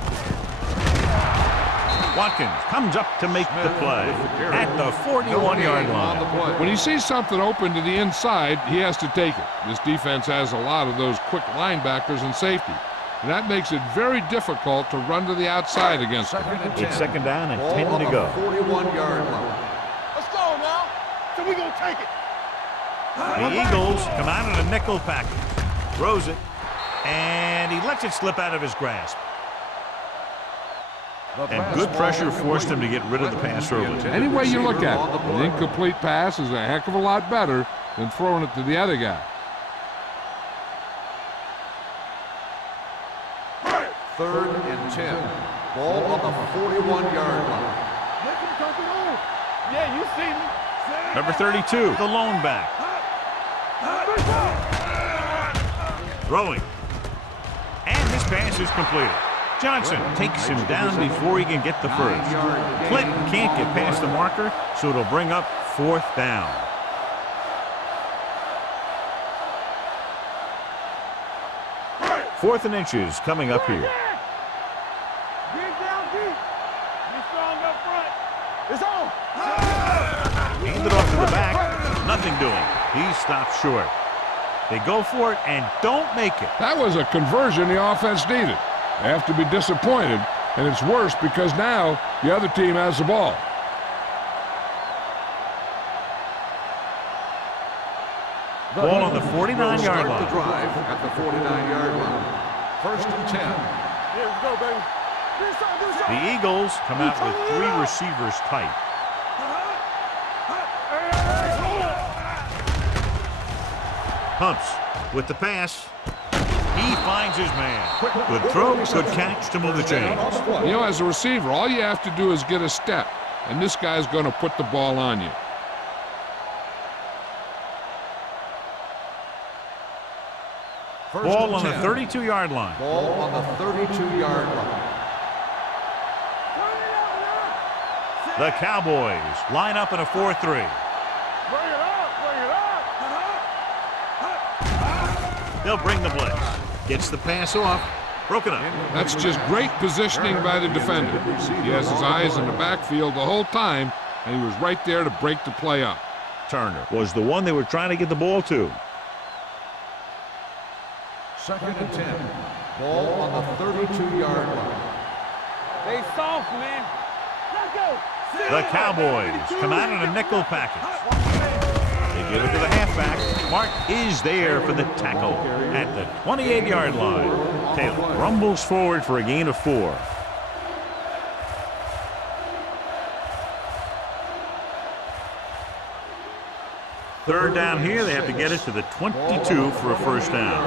Watkins comes up to make the play at the 41-yard line. When he sees something open to the inside, he has to take it. This defense has a lot of those quick linebackers and safety, and that makes it very difficult to run to the outside against them. It's 2nd down and Ball 10 on to the go. 41-yard line. Let's go now. so we gonna take it. The Eagles come out in a nickel package. Throws it, and he lets it slip out of his grasp. And good pressure forced him to get rid of the pass early. Any way you look at it, an incomplete pass is a heck of a lot better than throwing it to the other guy. Third and 10. Ball on the 41-yard line. Yeah, you see me. Number 32, the lone back. Throwing. And this pass is completed. Johnson takes him down before he can get the first. Clinton can't get past the marker, so it'll bring up 4th down. Fourth and inches coming up here. Get down deep. Be strong up front. It's on. Handed off to the back. Nothing doing. He stops short. They go for it and don't make it. That was a conversion the offense needed. They have to be disappointed, and it's worse because now the other team has the ball. Ball on the 49-yard Start the line. drive at the 49-yard line. First and 10. Here we go, baby. The Eagles come out with 3 receivers tight. Pumps with the pass. He finds his man. Good throw, good catch to move the chains. You know, as a receiver, all you have to do is get a step, and this guy's going to put the ball on you. Ball on the 32-yard line. Ball on the 32-yard line. The Cowboys line up in a 4-3. Bring it up. Bring it up. They'll bring the blitz. Gets the pass off. Broken up. That's just great positioning by the defender. He has his eyes in the backfield the whole time, and he was right there to break the play up. Turner was the one they were trying to get the ball to. Second and 10. Ball on the 32-yard line. They soft, man. Let's go. The Cowboys come out in a nickel package. They give it to the halfback. Mark is there for the tackle at the 28-yard line. Taylor rumbles forward for a gain of 4. Third down here. They have to get it to the 22 for a first down.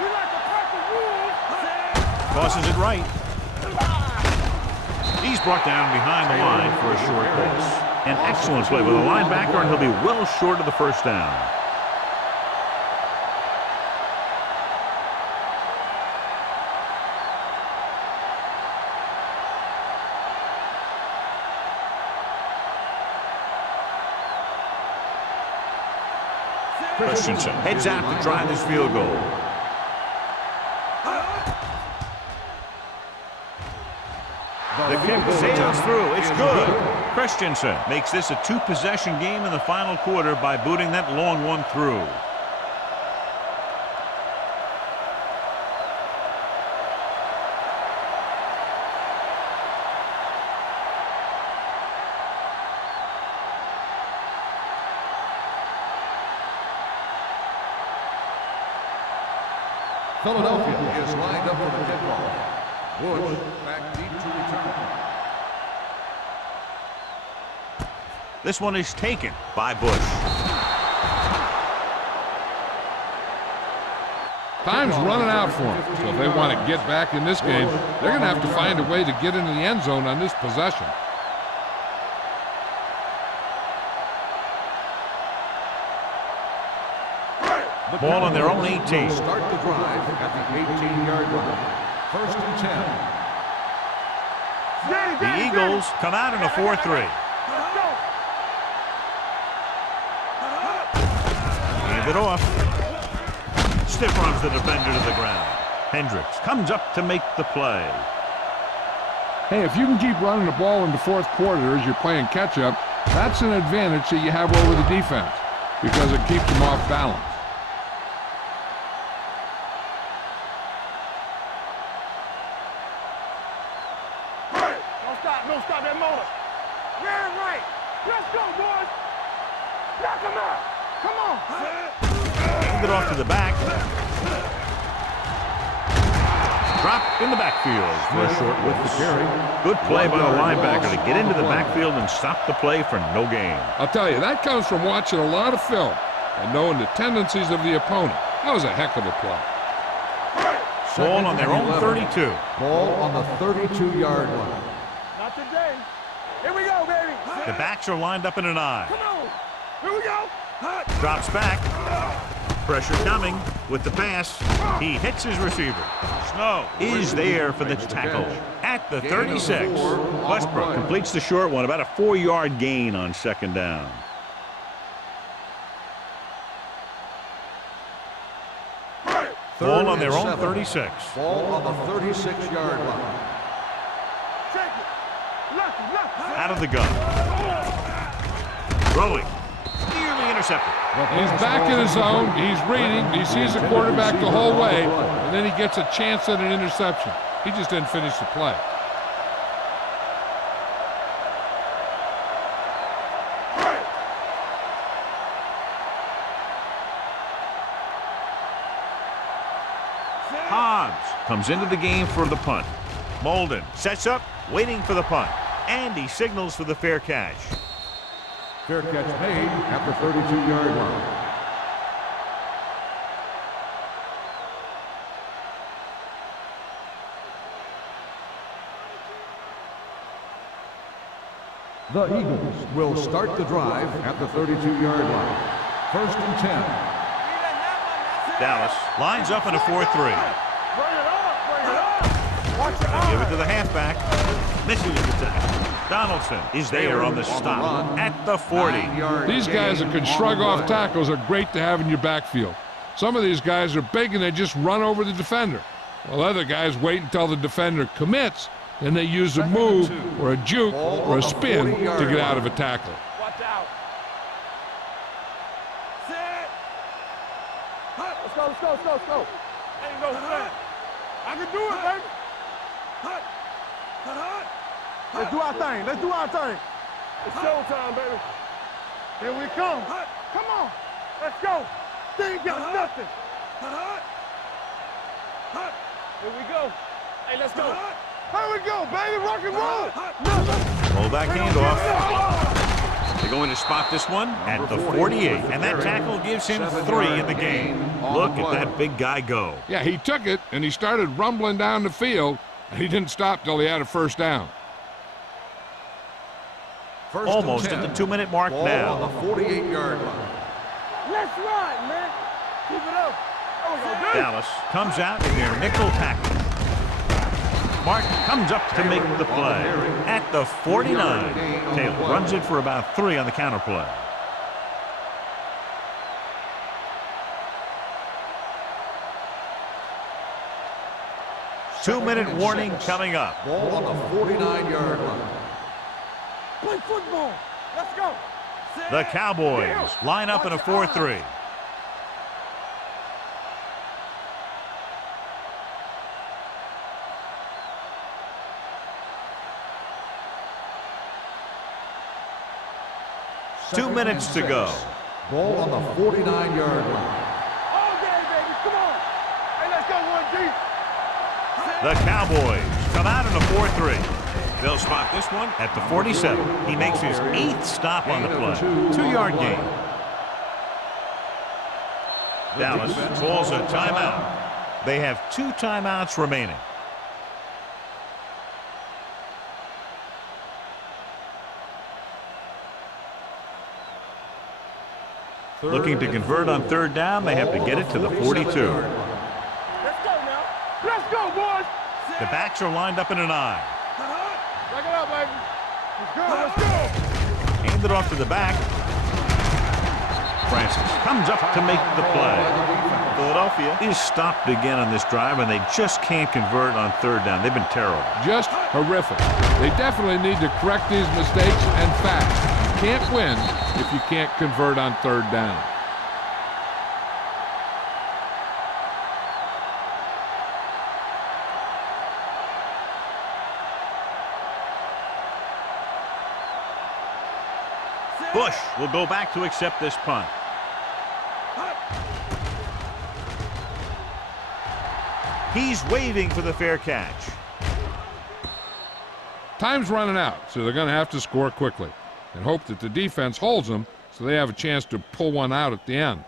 You like the perfect rules. Tosses it right. He's brought down behind the line for a short pass. An excellent play with a linebacker, and he'll be well short of the first down. Christensen heads out to try this field goal. The kick sails through. It's good. Christensen makes this a 2-possession game in the final quarter by booting that long one through. Philadelphia is lined up for the kickoff. Bush back deep to return. This one is taken by Bush. Time's running out for them, so if they want to get back in this game, they're going to have to find a way to get into the end zone on this possession. Ball on their own 18. Start the drive at the 18-yard line. First and 10. The Eagles come out in a 4-3. Hand it off. Stiff arms the defender to the ground. Hendricks comes up to make the play. Hey, if you can keep running the ball in the fourth quarter as you're playing catch-up, that's an advantage that you have over the defense because it keeps them off balance. Don't stop that motor. Rear right. Let's go, boys. Knock him out. Come on. Hand it off to the back. Drop in the backfield for a short with the carry. Good play by the linebacker to get into the backfield and stop the play for no gain. I'll tell you, that comes from watching a lot of film and knowing the tendencies of the opponent. That was a heck of a play. Ball on their own 32. Ball on the 32-yard line. Not today. Here we go, baby. The backs are lined up in an I. Come on. Here we go. Drops back. Pressure coming with the pass. He hits his receiver. Snow is there for the tackle at the 36. Westbrook completes the short one, about a 4-yard gain on second down. Ball on their own 36. Ball on the 36-yard line. Check it. Left. Out of the gun. Throwing. Nearly intercepted. He's back in his zone. He's reading. He sees the quarterback the whole way, and then he gets a chance at an interception. He just didn't finish the play. Hobbs comes into the game for the punt. Molden sets up, waiting for the punt, and he signals for the fair catch. Fair catch made at the 32-yard line. The Eagles will start the drive at the 32-yard line. 1st and 10. Dallas lines up in a 4-3. Bring it up. Bring it up. Watch your Give it eye. to the halfback. Misses the tackle. Donaldson is there on the stop at the 40. These guys that can shrug off tackles are great to have in your backfield. Some of these guys are big and they just run over the defender. While other guys wait until the defender commits, then they use a move or a juke or a spin to get out of a tackle. Watch out. Sit. Let's go. Ain't no set. I can do it, baby. Let's do our thing. It's showtime, baby. Here we come. Come on. Let's go. They ain't got nothing. Here we go. Hey, let's go. Here we go, baby. Rock and roll. Roll back handoff. They're going to spot this one at the 48. And that tackle gives him 3 in the game. Look at that big guy go. Yeah, he took it and he started rumbling down the field, and he didn't stop till he had a first down. Almost at the 2-minute mark Ball now. on the 48-yard line. Let's ride, man. Keep it up. There we go, dude. Dallas comes out in their nickel tackle. Martin comes up to make the play at the 49. Taylor runs it for about 3 on the counter play. Two-minute warning coming up. Ball on the 49-yard line. Play football. Let's go. The Cowboys line up in a 4-3. Two minutes to go. Ball on the 49-yard line. All day, baby. Come on. Hey, let's go, 1G. The Cowboys come out in a 4-3. They'll spot this one at the 47. He makes his 8th stop on the play. 2-yard gain. Dallas calls a timeout. They have 2 timeouts remaining. Looking to convert on 3rd down, they have to get it to the 42. Let's go now. Let's go, boys. The backs are lined up in an I. Back it up, baby. Let's go. Hand it off to the back. Francis comes up to make the play. Philadelphia is stopped again on this drive, and they just can't convert on 3rd down. They've been terrible. Just horrific. They definitely need to correct these mistakes and fast. You can't win if you can't convert on 3rd down. Bush will go back to accept this punt. He's waving for the fair catch. Time's running out, so they're going to have to score quickly and hope that the defense holds them so they have a chance to pull one out at the end.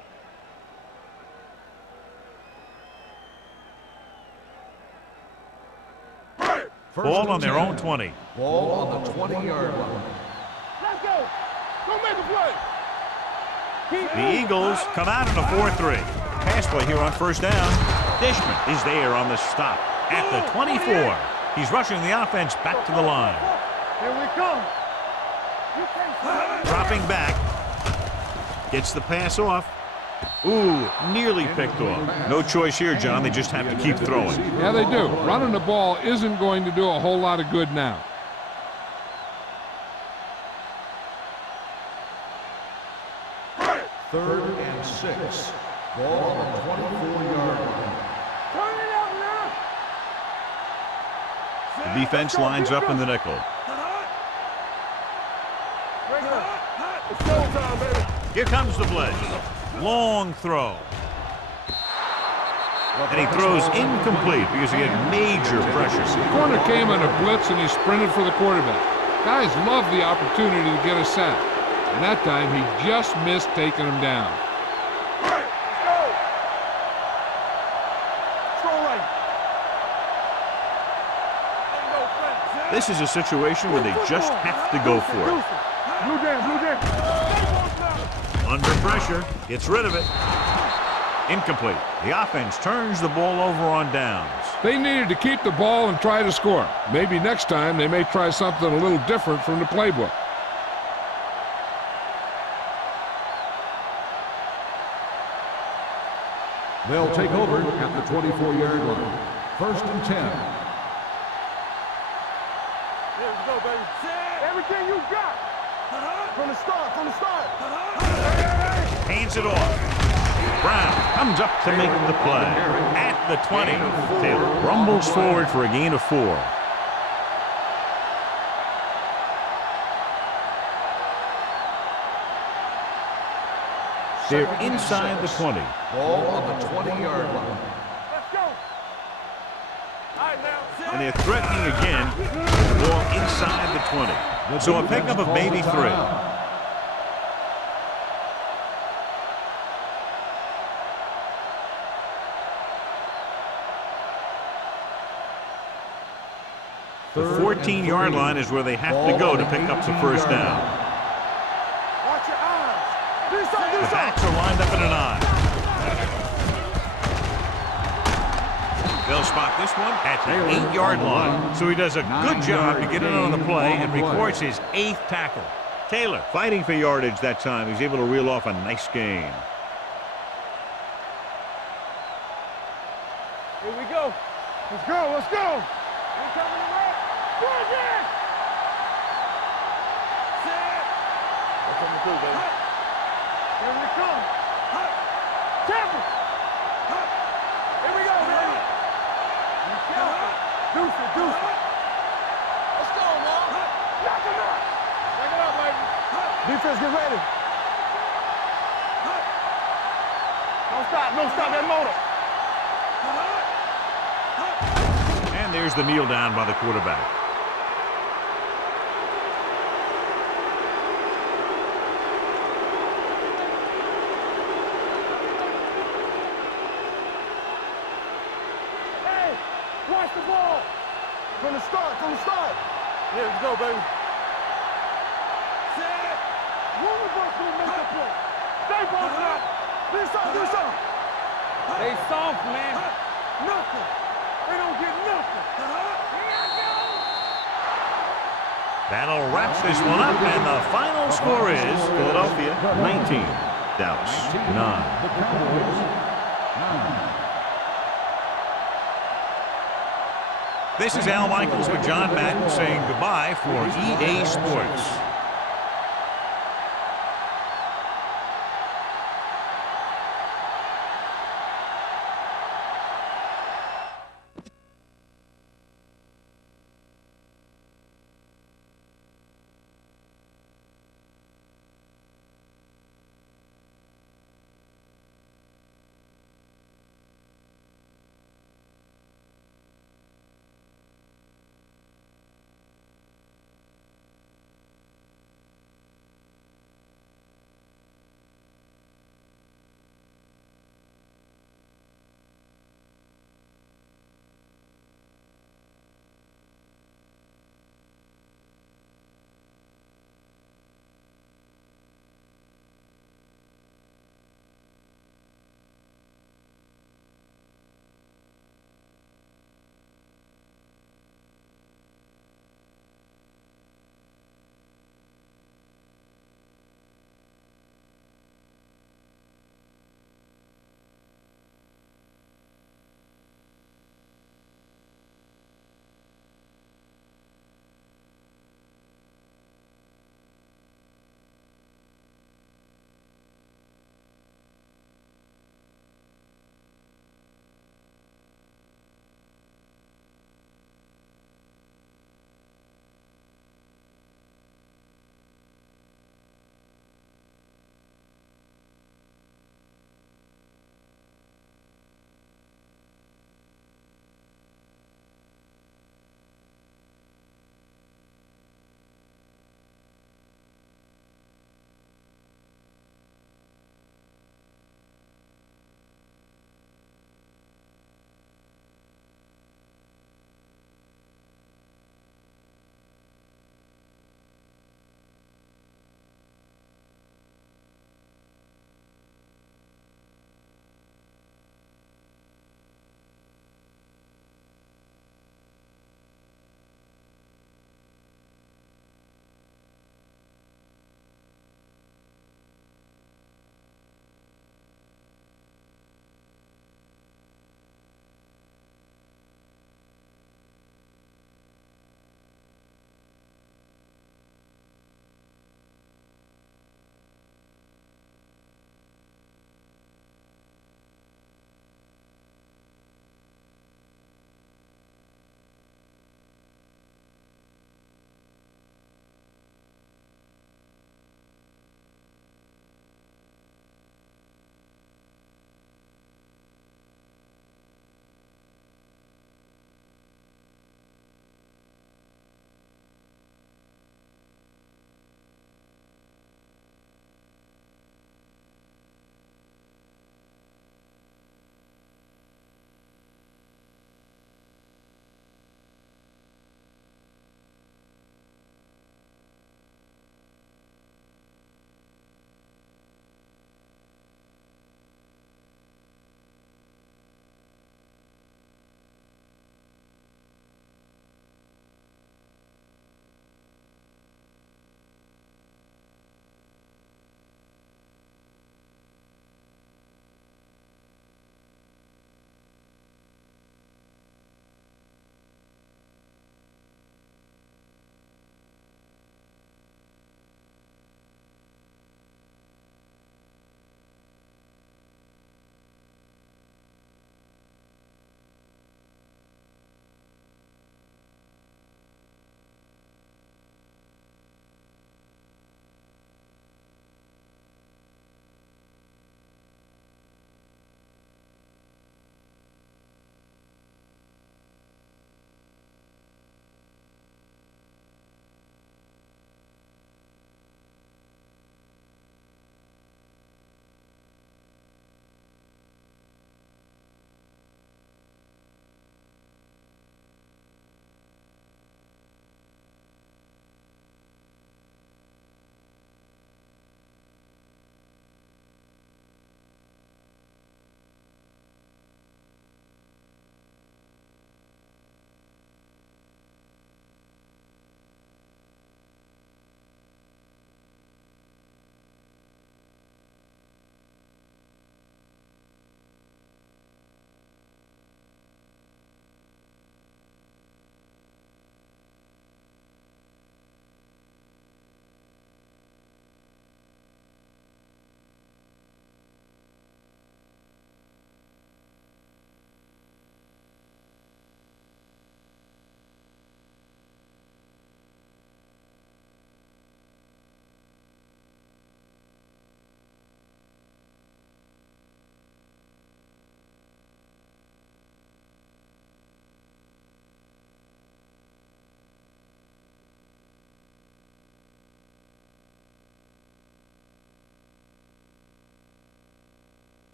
Ball on their own 20. Ball on the 20-yard line. Let's go. Go make a play. The Eagles come out in a 4-3. Pass play here on first down. Dishman is there on the stop at the 24. He's rushing the offense back to the line. Here we come. Dropping back. Gets the pass off. Ooh, nearly picked off. No choice here, John. They just have to keep throwing. Yeah, they do. Running the ball isn't going to do a whole lot of good now. Third and 6. Ball on the 24-yard line. Turn it out now. The defense lines up in the nickel. It's showtime, baby. Here comes the blitz. Long throw. And he throws incomplete because he had major pressure. The corner came on a blitz and he sprinted for the quarterback. Guys love the opportunity to get a sack. And that time he just missed taking him down. This is a situation where they just have to go for it. Blue jam. Under pressure, gets rid of it. Incomplete. The offense turns the ball over on downs. They needed to keep the ball and try to score. Maybe next time they may try something a little different from the playbook. They'll take over at the 24-yard line. First and 10. Here we go, baby. Everything you got. From the start. Hands it off. Brown comes up to make the play. At the 20. Taylor rumbles forward for a gain of 4. They're inside the 20. Ball on the 20-yard line. Let's go. All right, now. And they're threatening again. Ball inside the 20. So a pickup of maybe 3. The 14-yard line is where they have to go to pick up the first down. Watch your eyes. The backs are lined up in an eye. They'll spot this one at the 8-yard line. So he does a good job to get in on the play and records his 8th tackle. Taylor fighting for yardage that time. He's able to reel off a nice gain. Here we go. Let's go. We're coming away. Go again. They're coming through, baby. Here we come. Careful. Here we go, baby. Be careful. Deuce it. Let's go, man. Knock him out. Back it up, baby. Defense, get ready. Don't stop that motor. And there's the kneel down by the quarterback. Hey, watch the ball. From the start. Here we go, baby. One of us will make the play. They both up. Do something. They soft, man. Nothing. They don't get nothing. That'll wrap this one up, and the final score is Philadelphia 19, Dallas 9. This is Al Michaels with John Madden saying goodbye for EA Sports.